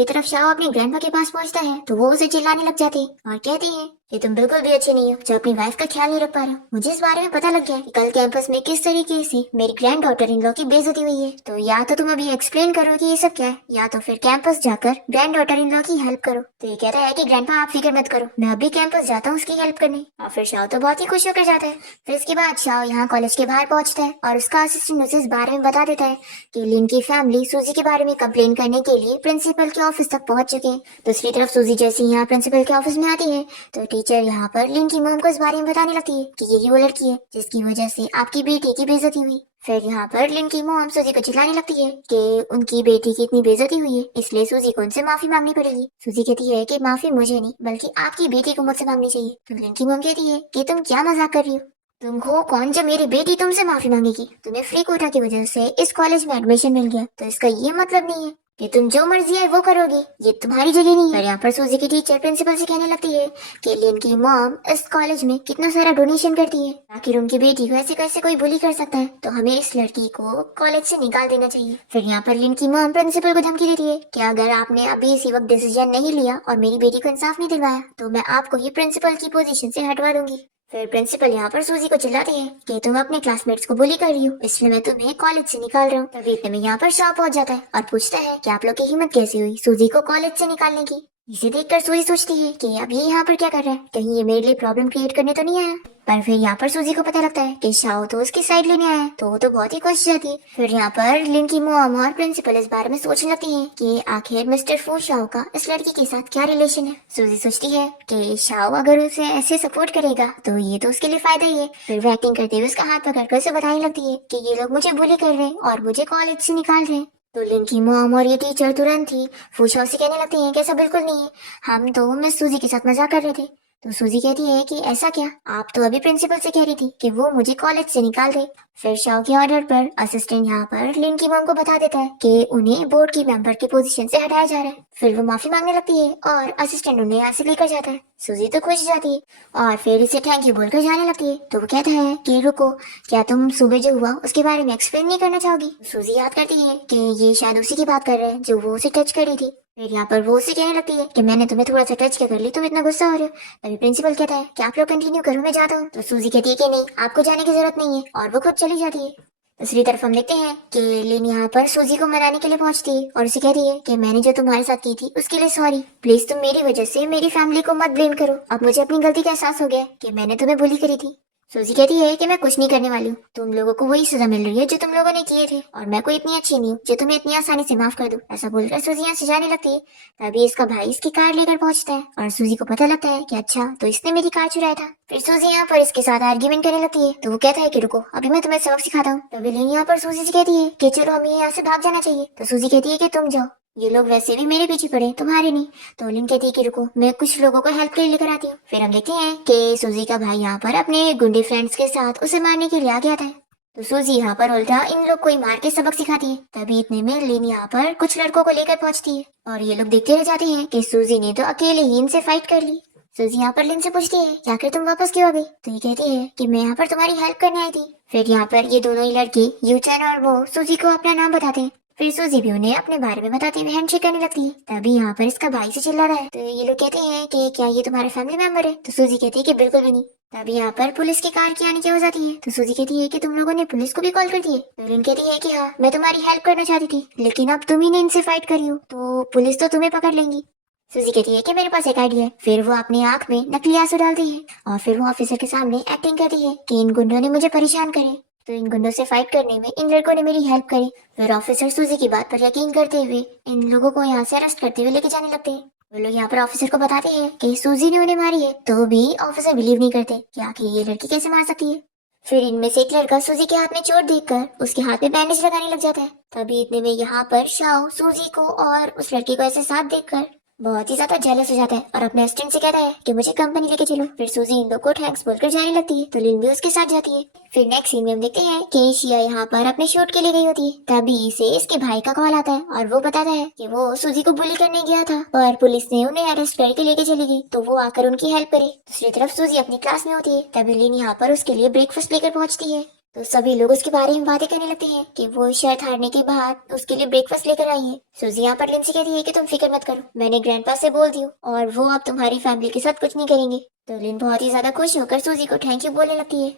तरफ शाओ अपने ग्रैंडपा के पास पहुंचता है तो वो उसे चिल्लाने लग जाती है और कहती है कि तुम बिल्कुल भी अच्छे नहीं हो जो अपनी वाइफ का ख्याल नहीं रख पा रहे हो। मुझे इस बारे में पता लग गया है कि कल कैंपस में किस तरीके से मेरी ग्रैंड डॉटर इन लॉ की बेइज्जती हुई है। तो या तो तुम अभी एक्सप्लेन करो कि ये सब क्या है या तो फिर कैंपस जाकर ग्रैंड डॉटर इन लॉ की हेल्प करो। तो ये कहता है कि ग्रैंडपा आप फिक्र मत करो, मैं अभी कैंपस जाता हूँ उसकी हेल्प करने। और फिर शाओ तो बहुत ही खुश होकर जाता है। फिर इसके बाद शाओ यहाँ कॉलेज के बाहर पहुंचता है और उसका असिस्टेंट उसे इस बारे में बता देता है कि लिन की फैमिली सूजी के बारे में कंप्लेन करने के लिए प्रिंसिपल के ऑफिस तक पहुंच चुके हैं। दूसरी तरफ सूजी जैसे यहाँ प्रिंसिपल के ऑफिस में आती है तो टीचर यहाँ पर लिन की मॉम को इस बारे में बताने लगती है कि यही वो लड़की है जिसकी वजह से आपकी बेटी की बेइज्जती हुई। फिर यहाँ पर लिन की मॉम सूजी को चिल्लाने लगती है कि उनकी बेटी की इतनी बेइज्जती हुई है इसलिए सूजी को उनसे माफी मांगनी पड़ेगी। सूजी कहती है कि माफी मुझे नहीं बल्कि आपकी बेटी को मुझसे मांगनी चाहिए। तो लिन की मॉम कहती है कि तुम क्या मजाक कर रही हो, तुम हो कौन जो मेरी बेटी तुमसे माफी मांगेगी। तुम्हें फ्री कोटा की वजह से इस कॉलेज में एडमिशन मिल गया तो इसका ये मतलब नहीं है कि तुम जो मर्जी है वो करोगी, ये तुम्हारी जगह नहीं है। और यहाँ पर सूजी की टीचर प्रिंसिपल से कहने लगती है कि लिन की मॉम इस कॉलेज में कितना सारा डोनेशन करती है, आखिर उनकी बेटी को ऐसे कैसे कोई बुली कर सकता है, तो हमें इस लड़की को कॉलेज से निकाल देना चाहिए। फिर यहाँ पर लिन की मॉम प्रिंसिपल को धमकी देती है कि अगर आपने अभी इसी वक्त डिसीजन नहीं लिया और मेरी बेटी को इंसाफ नहीं दिलवाया तो मैं आपको ही प्रिंसिपल की पोजीशन से हटवा दूंगी। फिर प्रिंसिपल यहाँ पर सूजी को चिल्लाती है कि तुम अपने क्लासमेट्स को बुली कर रही हो इसलिए मैं तुम्हें कॉलेज से निकाल रहा हूँ। तभी इतने में यहाँ पर शाह पहुंच जाता है और पूछता है कि आप लोग की हिम्मत कैसे हुई सूजी को कॉलेज से निकालने की। इसे देखकर सूजी सोचती है कि अब ये यहाँ पर क्या कर रहा है, कहीं ये मेरे लिए प्रॉब्लम क्रिएट करने तो नहीं आया। पर फिर यहाँ पर सूजी को पता लगता है कि शाओ तो उसकी साइड लेने आया है तो वो तो बहुत ही खुश जाती है। फिर यहाँ पर लिन की मॉम और प्रिंसिपल इस बारे में सोचने लगती है कि आखिर मिस्टर फू शाओ का इस लड़की के साथ क्या रिलेशन है। सूजी सोचती है कि शाओ अगर उसे ऐसे सपोर्ट करेगा तो ये तो उसके लिए फायदा ही है। फिर वो एक्टिंग करते हुए उसका हाथ पकड़कर उसे बताने लगती है कि ये लोग मुझे बुली कर रहे हैं और मुझे कॉलेज से निकाल रहे हैं। तो लिन की मॉम और ये टीचर तुरंत ही फू शाओ से कहने लगते हैं कि ऐसा बिल्कुल नहीं है, हम तो मिस सूजी के साथ मजाक कर रहे थे। तो सूजी कहती है कि ऐसा क्या, आप तो अभी प्रिंसिपल से कह रही थी कि वो मुझे कॉलेज से निकाल दे। फिर शाओ के ऑर्डर पर असिस्टेंट यहाँ पर लिन की मॉम को बता देता है कि उन्हें बोर्ड की मेंबर की पोजीशन से हटाया जा रहा है। फिर वो माफी मांगने लगती है और असिस्टेंट उन्हें यहाँ से लेकर जाता है। सूजी तो खुश जाती है और फिर इसे थैंक यू बोलकर जाने लगती है। तो वो कहता है कि रुको, क्या तुम सुबह जो हुआ उसके बारे में एक्सप्लेन नहीं करना चाहोगी। सूजी याद करती है कि ये शायद उसी की बात कर रहे हैं जो वो उसे टच कर रही थी। फिर यहाँ पर वो उसे कहने लगती है कि मैंने तुम्हें थोड़ा सा टच क्या कर ली, तुम इतना गुस्सा हो रहे हो। तभी प्रिंसिपल कहता है कि आप लोग कंटिन्यू करो, मैं जाता हूँ। तो सूजी कहती है कि नहीं, आपको जाने की जरूरत नहीं है और वो खुद चली जाती है। दूसरी तरफ हम देखते हैं कि लिन यहाँ पर सूजी को मनाने के लिए पहुंचती है और उसे कहती है कि मैंने जो तुम्हारे साथ की थी उसके लिए सॉरी, प्लीज तुम मेरी वजह से मेरी फैमिली को मत ब्लेम करो। अब मुझे अपनी गलती का एहसास हो गया कि मैंने तुम्हें बुली करी थी। सूजी कहती है कि मैं कुछ नहीं करने वाली हूँ, तुम लोगों को वही सजा मिल रही है जो तुम लोगों ने किए थे और मैं कोई इतनी अच्छी नहीं हूँ जो तुम्हें इतनी आसानी से माफ कर दूं। ऐसा बोलकर सूजी यहाँ से जाने लगती है। तभी इसका भाई इसकी कार लेकर पहुंचता है और सूजी को पता लगता है कि अच्छा तो इसने मेरी कार चुराया था। फिर सूजी यहाँ पर इसके साथ आर्ग्यूमेंट करने लगती है तो वो कहता है कि रुको, अभी मैं तुम्हें सबक सिखाता हूँ। तभी लिन यहाँ पर सूजी से कहती है कि चलो हमें यहाँ से भाग जाना चाहिए। तो सूजी कहती है कि तुम जाओ, ये लोग वैसे भी मेरे पीछे पड़े, तुम्हारे नहीं। तो लिन कहती है कि रुको, मैं कुछ लोगों को हेल्प के लिए लेकर आती हूँ। फिर हम देखते हैं कि सूजी का भाई यहाँ पर अपने गुंडे फ्रेंड्स के साथ उसे मारने के लिए आ गया था। तो सूजी यहाँ पर उल्टा इन लोग को ही मार के सबक सिखाती है। तभी इतने में लिन यहाँ पर कुछ लड़कों को लेकर पहुंचती है और ये लोग देखते रह जाते हैं कि सूजी ने तो अकेले ही इनसे फाइट कर ली। सूजी यहाँ पर लिन से पूछती है कि आखिर तुम वापस क्यों आ गई। तो ये कहती है कि मैं यहाँ पर तुम्हारी हेल्प करने आई थी। फिर यहाँ पर ये दोनों ही लड़के यूचन और वो सूजी को अपना नाम बताते हैं। फिर सूजी भी उन्हें अपने बारे में बताते हुए हैंडशेक करने लगती है। तभी यहाँ पर इसका भाई से चिल्ला रहा है। तो ये लोग कहते हैं कि क्या ये तुम्हारा फैमिली मेंबर है। तो सूजी कहती है कि बिल्कुल भी नहीं। तभी यहाँ पर पुलिस की कार की आने की हो जाती है। तो सूजी कहती है कि तुम लोगों ने पुलिस को भी कॉल कर दी है। तो लिन कहती है कि हाँ, मैं तुम्हारी हेल्प करना चाहती थी लेकिन अब तुम ही ने इनसे फाइट करी हो तो पुलिस तो तुम्हें पकड़ लेंगी। सूजी कहती है कि मेरे पास एक आइडिया है। फिर वो अपनी आंख में नकली आंसू डालती है और फिर वो ऑफिसर के सामने एक्टिंग करती है कि इन गुंडों ने मुझे परेशान करे तो इन गुंडों से फाइट करने में इन लड़कों ने मेरी हेल्प करी। फिर ऑफिसर सूजी की बात पर यकीन करते हुए इन लोगों को यहाँ से अरेस्ट करते हुए लेके जाने लगते हैं। वो लोग यहाँ पर ऑफिसर को बताते हैं कि सूजी ने उन्हें मारी है, तो भी ऑफिसर बिलीव नहीं करते कि आखिर ये लड़की कैसे मार सकती है। फिर इनमें से एक लड़का सूजी के हाथ में चोट देखकर उसके हाथ में बैंडेज लगाने लग जाता है। तभी इतने में यहाँ पर शाओ सूजी को और उस लड़की को ऐसे साथ देखकर बहुत ही ज्यादा जेलस हो जाता है और अपने असिस्टेंट से कहता है कि मुझे कंपनी लेके चलो। फिर सूजी इन लोग को थैंक्स बोलकर जाने लगती है, तो लिन भी उसके साथ जाती है। फिर नेक्स्ट सीन में हम देखते हैं कि शिया यहाँ पर अपने शूट के लिए गई होती है। तभी इसे इसके भाई का कॉल आता है और वो बताता है कि वो सूजी को बुली करने गया था और पुलिस ने उन्हें अरेस्ट करके लेके चली गई, तो वो आकर उनकी हेल्प करे। दूसरी तरफ सूजी अपनी क्लास में होती है। तभी लिन यहाँ पर उसके लिए ब्रेकफास्ट लेकर पहुंचती है। तो सभी लोग उसके बारे में बातें करने लगते हैं कि वो शर्त हारने के बाद उसके लिए ब्रेकफास्ट लेकर आई है। सूजी यहाँ पर लिन से कहती है कि तुम फिक्र मत करो, मैंने ग्रैंडपा से बोल दियो और वो अब तुम्हारी फैमिली के साथ कुछ नहीं करेंगे। तो लिन बहुत ही ज्यादा खुश होकर सूजी को थैंक यू बोलने लगती है।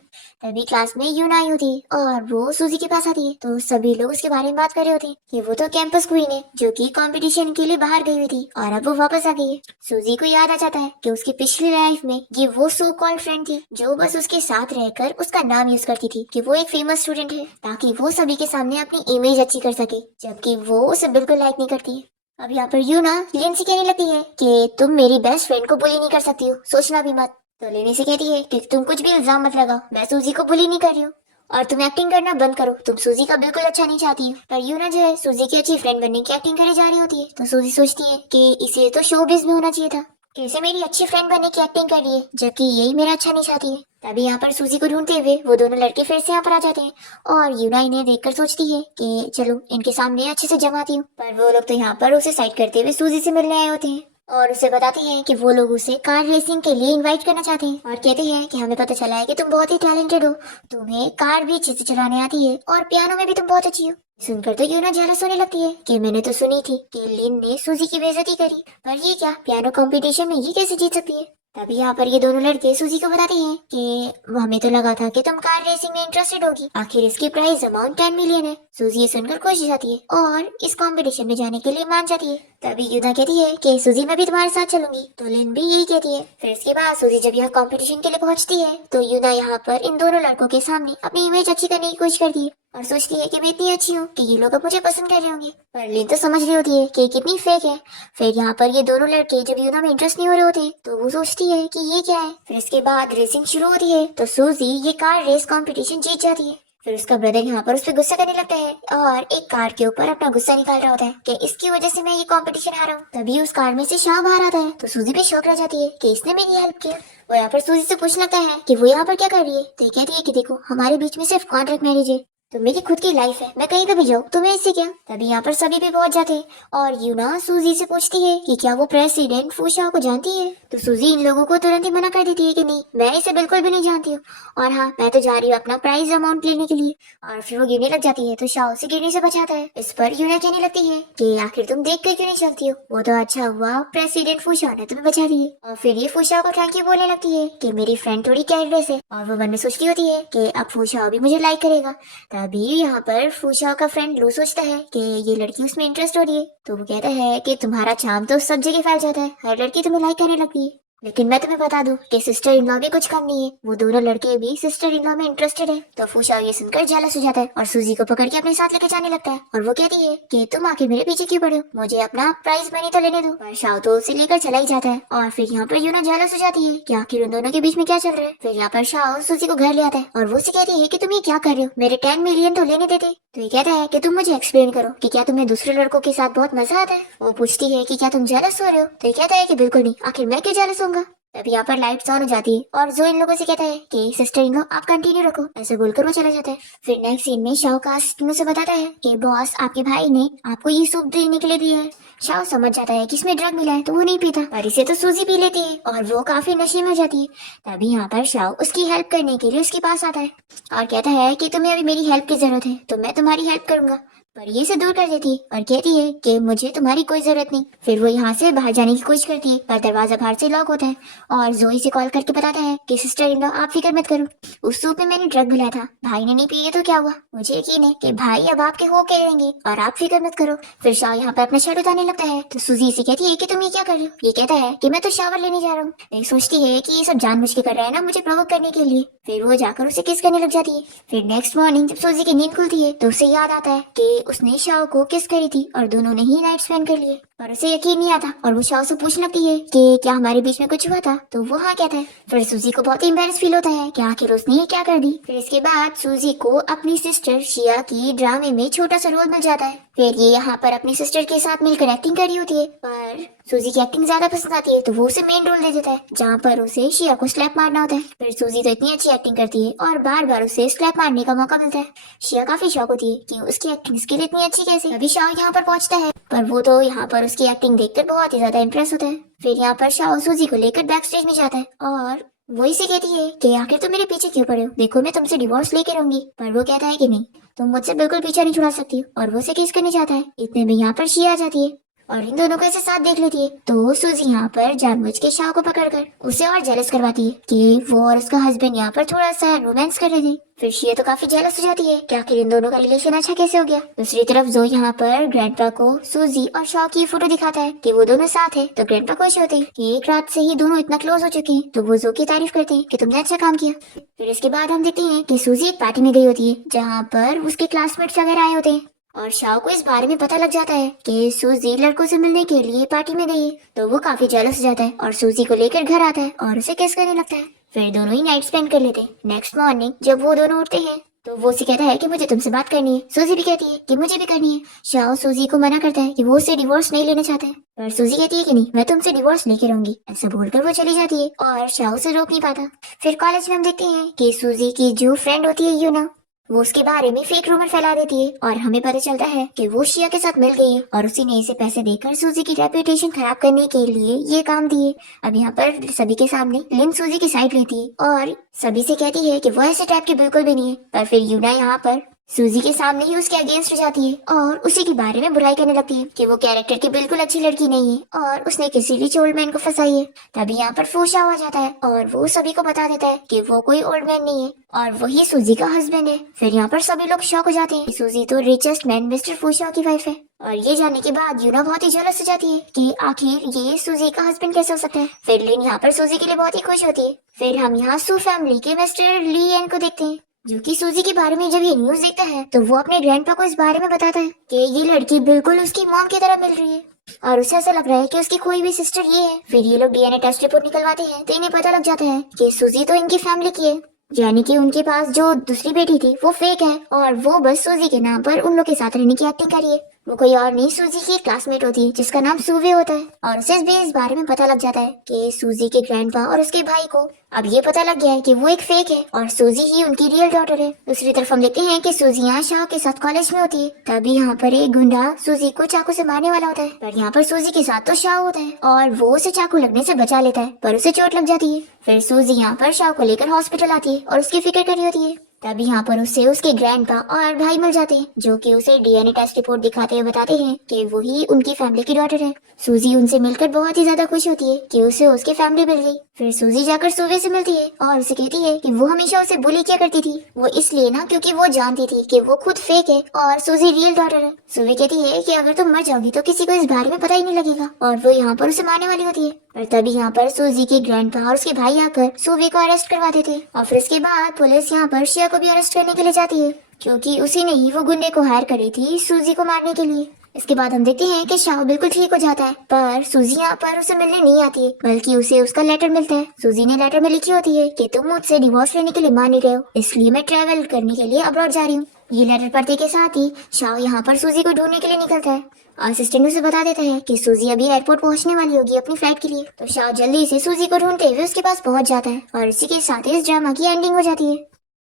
तभी क्लास में यूना आई होती है और वो सूजी के पास आती है। तो सभी लोग उसके बारे में बात कर रहे होते हैं कि वो तो कैंपस क्वीन है जो कि कंपटीशन के लिए बाहर गई हुई थी और अब वो वापस आ गई है। सूजी को याद आ जाता है कि उसकी पिछली लाइफ में ये वो सो कॉल्ड फ्रेंड थी जो बस उसके साथ रहकर उसका नाम यूज करती थी कि वो एक फेमस स्टूडेंट है, ताकि वो सभी के सामने अपनी इमेज अच्छी कर सके, जबकि वो उसे बिल्कुल लाइक नहीं करती है। अब यहाँ पर यूना लिन से कहने लगती है कि तुम मेरी बेस्ट फ्रेंड को बुली नहीं कर सकती हो, सोचना भी मत। तो लिन से कहती है कि तुम कुछ भी इल्जाम मत लगाओ, मैं सूजी को बुली नहीं कर रही हूँ और तुम एक्टिंग करना बंद करो, तुम सूजी का बिल्कुल अच्छा नहीं चाहती हो। पर यूना जो है सूजी की अच्छी फ्रेंड बनने की एक्टिंग करे जा रही होती है। तो सूजी सोचती है कि इसे तो शोबिज में होना चाहिए था, कैसे मेरी अच्छी फ्रेंड बनने की एक्टिंग कर रही है जबकि यही मेरा अच्छा नहीं चाहती है। तभी यहाँ पर सूजी को ढूंढते हुए वो दोनों लड़के फिर से यहाँ पर आ जाते हैं और यूना इन्हें देखकर सोचती है कि चलो इनके सामने अच्छे से जमाती हूँ। पर वो लोग तो यहाँ पर उसे साइड करते हुए सूजी से मिलने आए होते हैं और उसे बताते हैं कि वो लोग उसे कार रेसिंग के लिए इनवाइट करना चाहते हैं और कहते हैं कि हमें पता चला है कि तुम बहुत ही टैलेंटेड हो, तुम्हें कार भी अच्छे से चलाने आती है और पियानो में भी तुम बहुत अच्छी हो। सुनकर तो यूना जेलस होने लगती है कि मैंने तो सुनी थी कि लिन ने सूजी की बेइज्जती करी, पर ये क्या, पियानो कंपटीशन में ये कैसे जीत सकती है। तभी यहाँ पर ये दोनों लड़के सूजी को बताते हैं कि हमें तो लगा था कि तुम कार रेसिंग में इंटरेस्टेड होगी, आखिर इसकी प्राइस अमाउंट 10 मिलियन है। सूजी ये सुनकर खुश हो जाती है और इस कंपटीशन में जाने के लिए मान जाती है। तभी यूना कहती है कि सूजी मैं भी तुम्हारे साथ चलूंगी, तो लिन भी यही कहती है। फिर इसके बाद सूजी जब यहाँ कंपटीशन के लिए पहुंचती है तो यूना यहाँ पर इन दोनों लड़कों के सामने अपनी इमेज अच्छी करने की कोशिश करती है और सोचती है कि मैं इतनी अच्छी हूँ कि ये लोग अब मुझे पसंद कर रहे होंगे। पर लिन तो समझ रही होती है कि कितनी फेक है। फिर यहाँ पर ये दोनों लड़के जब यूना में इंटरेस्ट नहीं हो रहे होते तो वो सोचती है कि ये क्या है। फिर इसके बाद रेसिंग शुरू होती है तो सूजी ये कार रेस कंपटीशन जीत जाती है। फिर उसका ब्रदर यहाँ पर उस पर गुस्सा करने लगता है और एक कार के ऊपर अपना गुस्सा निकाल रहा होता है कि इसकी वजह से मैं ये कंपटीशन हारा हूँ। तभी उस कार में से शाह बाहर आता है तो सूजी भी शौक रह जाती है कि इसने मेरी हेल्प किया। वो यहाँ पर सूजी से पूछने लगता है कि वो यहाँ पर क्या कर रही है। तो ये कहती है कि देखो हमारे बीच में सिर्फ कॉन्ट्रैक्ट मैरिज है, तो मेरी खुद की लाइफ है, मैं कहीं पे भी जाऊँ तुम्हें इससे क्या। तभी यहाँ पर सभी भी पहुंच जाते हैं और यूना सूजी से पूछती है कि क्या वो प्रेसिडेंट फूशाओ को जानती है। तो सूजी इन लोगों को तुरंत ही मना कर देती है कि नहीं, मैं इसे बिल्कुल भी नहीं जानती हूँ और हाँ मैं तो जा रही हूँ अपना प्राइज अमाउंट लेने के लिए। और फिर वो गिरने लग जाती है तो शाओ से गिरने से बचाता है। इस पर यूना कहने लगती है कि आखिर तुम देख कर क्यों नहीं चलती हो, वो तो अच्छा हुआ प्रेसिडेंट फूशाओ ने तुम्हें बचा दिए। और फिर ये फूशाओ को थैंक यू बोलने लगती है कि मेरी फ्रेंड थोड़ी केयरलेस है और वो मन में सोचती होती है कि अब फूशाओ भी मुझे लाइक करेगा। तभी यहाँ पर फूशाओ का फ्रेंड लू सोचता है कि ये लड़की उसमें इंटरेस्ट हो रही है, तो वो कहता है कि तुम्हारा चार्म तो सब जगह फैल जाता है, हर लड़की तुम्हें लाइक करने लगती है। लेकिन मैं तुम्हें बता दूं कि सिस्टर इन लॉ भी कुछ कम नहीं है, वो दोनों लड़के भी सिस्टर इन लॉ में इंटरेस्टेड है। तो फूशाओ ये सुनकर जेलस हो जाता है और सूजी को पकड़ के अपने साथ लेके जाने लगता है और वो कहती है कि तुम आखिर मेरे पीछे क्यों पड़े हो, मुझे अपना प्राइज मनी तो लेने दो। पर शाओ तो उसे लेकर चला ही जाता है और फिर यहाँ पर यूना जेलस हो जाती है कि आखिर उन दोनों के बीच में क्या चल रहा है। फिर यहाँ पर शाओ सूजी को घर ले आता है और वो उसे कहती है कि तुम ये क्या कर रहे हो, मेरे 10 मिलियन तो लेने देते। तो ये कहता है कि तुम मुझे एक्सप्लेन करो कि क्या तुम्हें दूसरे लड़कों के साथ बहुत मजा आता है। वो पूछती है कि क्या तुम जेलस हो रहे हो, तो ये कहता है कि बिल्कुल नहीं, आखिर मैं क्यों जेलस होऊंगा। तब यहाँ पर लाइट्स ऑन हो जाती है और जो इन लोगों से कहता है कि सिस्टर इन लो आप कंटिन्यू रखो, ऐसे बोलकर वो चला जाता है। फिर नेक्स्ट सीन में शाओ का से बताता है कि बॉस आपके भाई ने आपको ये सूप देने के लिए दिया है। शाओ समझ जाता है कि इसमें ड्रग मिला है तो वो नहीं पीता और इसे तो सूजी पी लेती है और वो काफी नशे में हो जाती है। तभी यहाँ पर शाओ उसकी हेल्प करने के लिए उसके पास आता है और कहता है कि तुम्हें अभी मेरी हेल्प की जरूरत है तो मैं तुम्हारी हेल्प करूंगा। पर ये से दूर कर देती है और कहती है कि मुझे तुम्हारी कोई जरूरत नहीं। फिर वो यहाँ से बाहर जाने की कोशिश करती है पर दरवाजा बाहर से लॉक होता है और जोई से कॉल करके बताता है कि सिस्टर इन लॉ आप फिक्र मत करो, उस सूप में मैंने ड्रग मिलाया था, भाई ने नहीं पी तो क्या हुआ, मुझे यकीन है कि भाई अब आपके हो के रहेंगे और आप फिक्र मत करो। फिर शाह यहाँ पर अपना शर्ट उतारने लगता है तो सूजी से कहती है कि तुम ये क्या कर रहे हो। ये कहता है कि मैं तो शावर लेने जा रहा हूँ। ये सोचती है कि ये सब जानबूझ के कर रहा है ना मुझे प्रोवोक करने के लिए। फिर वो जाकर उसे किस करने लग जाती है। फिर नेक्स्ट मॉर्निंग जब सूजी की नींद खुलती है तो उसे याद आता है कि उसने शाह को किस करी थी और दोनों ने ही नाइट स्पेंड कर लिए। पर उसे यकीन नहीं आता और वो शाह से पूछने लगती है कि क्या हमारे बीच में कुछ हुआ था, तो वो हाँ कहता है। फिर सूजी को बहुत ही एम्बैरेस फील होता है कि आखिर उसने ये क्या कर दी। फिर इसके बाद सूजी को अपनी सिस्टर शिया की ड्रामे में छोटा सा रोल मिल जाता है। फिर ये यहाँ पर अपनी सिस्टर के साथ मिलकर एक्टिंग कर रही होती है पर सूजी की एक्टिंग ज्यादा पसंद आती है तो वो उसे मेन रोल दे देता है जहाँ पर उसे शिया को स्लैप मारना होता है। फिर सूजी तो इतनी अच्छी एक्टिंग करती है और बार बार उसे स्लैप मारने का मौका मिलता है। शिया काफी शौक होती है कि उसकी एक्टिंग स्किल इतनी अच्छी कैसे। अभी शाह यहाँ पर पहुंचता है पर वो तो यहाँ पर उसकी एक्टिंग देखकर बहुत ही ज्यादा इम्प्रेस होता है। फिर यहाँ पर शाह सूजी को लेकर बैक स्टेज में जाता है और वो इसे कहती है कि आखिर तुम मेरे पीछे क्यों पड़े हो, देखो मैं तुमसे डिवोर्स लेके रहूंगी। पर वो कहता है कि नहीं, तुम मुझसे बिल्कुल पीछा नहीं छुड़ा सकती हो और वो उसे किस करने चाहता है। इतने में यहाँ पर शिया आ जाती है और इन दोनों को ऐसे साथ देख लेती है तो सूजी यहाँ पर जानबूझ के शाह को पकड़कर उसे और जेलस करवाती है कि वो और उसका हस्बैंड यहाँ पर थोड़ा सा रोमांस कर रहे थे। फिर शिया तो काफी जेलस हो जाती है कि आखिर इन दोनों का रिलेशन अच्छा कैसे हो गया। दूसरी तरफ जो यहाँ पर ग्रैंडपा को सूजी और शाह की फोटो दिखाता है कि वो दोनों साथ है तो ग्रैंडपा खुश होते हैं कि एक रात से ही दोनों इतना क्लोज हो चुके हैं। तो वो जो की तारीफ करते हैं कि तुमने अच्छा काम किया। फिर इसके बाद हम देखते हैं कि सूजी एक पार्टी में गई होती है जहाँ पर उसके क्लासमेट्स वगैरह आए होते हैं और शाह को इस बारे में पता लग जाता है कि सूजी लड़कों से मिलने के लिए पार्टी में गई है। तो वो काफी जेलस हो जाता है और सूजी को लेकर घर आता है और उसे किस करने लगता है। फिर दोनों ही नाइट स्पेंड कर लेते हैं। नेक्स्ट मॉर्निंग जब वो दोनों उठते हैं तो वो उसे कहता है कि मुझे तुमसे बात करनी है। सूजी भी कहती है कि मुझे भी करनी है। शाह सूजी को मना करता है कि वो उससे डिवोर्स नहीं लेना चाहता है पर सूजी कहती है कि नहीं, मैं तुमसे डिवोर्स लेके रहूंगी। ऐसा बोलकर वो चली जाती है और शाह उसे रोक नहीं पाता। फिर कॉलेज में हम देखते हैं कि सूजी की जो फ्रेंड होती है यूना वो उसके बारे में फेक रूमर फैला देती है और हमें पता चलता है कि वो शिया के साथ मिल गई है और उसी ने इसे पैसे देकर सूजी की रेपुटेशन खराब करने के लिए ये काम दिए। अब यहाँ पर सभी के सामने लिन सूजी की साइड लेती है और सभी से कहती है कि वो ऐसे टाइप की बिल्कुल भी नहीं है। पर फिर यूना यहाँ पर सूजी के सामने ही उसके अगेंस्ट हो जाती है और उसी के बारे में बुराई करने लगती है कि वो कैरेक्टर की बिल्कुल अच्छी लड़की नहीं है और उसने किसी रिच ओल्ड मैन को फंसाई है। तभी यहाँ पर फूशा हो जाता है और वो सभी को बता देता है कि वो कोई ओल्ड मैन नहीं है और वही सूजी का हस्बैंड है। फिर यहाँ पर सभी लोग शॉक हो जाते हैं। सूजी तो रिचेस्ट मैन मिस्टर फूशा की वाइफ है और ये जानने के बाद यूना बहुत ही जेलस हो जाती है कि आखिर ये सूजी का हस्बैंड कैसे हो सकता है। फिर लिन यहाँ पर सूजी के लिए बहुत ही खुश होती है। फिर हम यहाँ सू फैमिली के मिस्टर ली एन को देखते हैं जो कि सूजी के बारे में जब ये न्यूज देखता है तो वो अपने ग्रैंडपा को इस बारे में बताता है कि ये लड़की बिल्कुल उसकी मॉम की तरह मिल रही है और उसे ऐसा लग रहा है कि उसकी कोई भी सिस्टर ये है। फिर ये लोग डीएनए टेस्ट रिपोर्ट निकलवाते हैं तो इन्हें पता लग जाता है कि सूजी तो इनकी फैमिली की है, यानी कि उनके पास जो दूसरी बेटी थी वो फेक है और वो बस सूजी के नाम पर उन लोग के साथ रहने की एक्टिंग करी है। वो कोई और नहीं सूजी की क्लासमेट होती है जिसका नाम सूवे होता है और उसे भी इस बारे में पता लग जाता है कि सूजी के ग्रैंडपा और उसके भाई को अब ये पता लग गया है कि वो एक फेक है और सूजी ही उनकी रियल डॉटर है। दूसरी तरफ हम देखते हैं कि सूजी यहाँ शाह के साथ कॉलेज में होती है। तभी यहाँ पर एक गुंडा सूजी को चाकू से मारने वाला होता है पर यहाँ पर सूजी के साथ तो शाह होता है और वो उसे चाकू लगने से बचा लेता है पर उसे चोट लग जाती है। फिर सूजी यहाँ पर शाह को लेकर हॉस्पिटल आती है और उसकी फिक्र कर रही होती है। तभी यहाँ पर उससे उसके ग्रैंडपा और भाई मिल जाते हैं जो कि उसे डीएनए टेस्ट रिपोर्ट दिखाते हुए बताते हैं कि वही उनकी फैमिली की डॉटर है। सूजी उनसे मिलकर बहुत ही ज्यादा खुश होती है कि उसे उसकी फैमिली मिल गई। फिर सूजी जाकर सूवे से मिलती है और उसे कहती है कि वो हमेशा उसे बुली किया करती थी, वो इसलिए ना क्योंकि वो जानती थी कि वो खुद फेक है और सूजी रियल डॉटर है। सूवे कहती है कि अगर तुम मर जाओगी तो किसी को इस बारे में पता ही नहीं लगेगा और वो यहाँ पर उसे मारने वाली होती है। पर तभी यहाँ पर सूजी के ग्रैंडपा और उसके भाई आकर सूवे को अरेस्ट करवा देते हैं और फिर इसके बाद पुलिस यहाँ पर शिया को भी अरेस्ट करने के लिए जाती है क्योंकि उसी ने ही वो गुंडे को हायर करी थी सूजी को मारने के लिए। इसके बाद हम देखते हैं कि शाह बिल्कुल ठीक हो जाता है पर सूजी यहाँ पर उसे मिलने नहीं आती है बल्कि उसे उसका लेटर मिलता है। सूजी ने लेटर में लिखी होती है कि तुम मुझसे डिवोर्स लेने के लिए मान नहीं रहे हो, इसलिए मैं ट्रैवल करने के लिए अब्रॉड जा रही हूँ। ये लेटर पढ़ते के साथ ही शाह यहाँ पर सूजी को ढूंढने के लिए निकलता है। असिस्टेंट उसे बता देता है कि सूजी अभी एयरपोर्ट पहुंचने वाली होगी अपनी फ्लाइट के लिए। तो शाह जल्दी से सूजी को ढूंढते हुए उसके पास पहुंच जाता है और इसी के साथ इस ड्रामा की एंडिंग हो जाती है।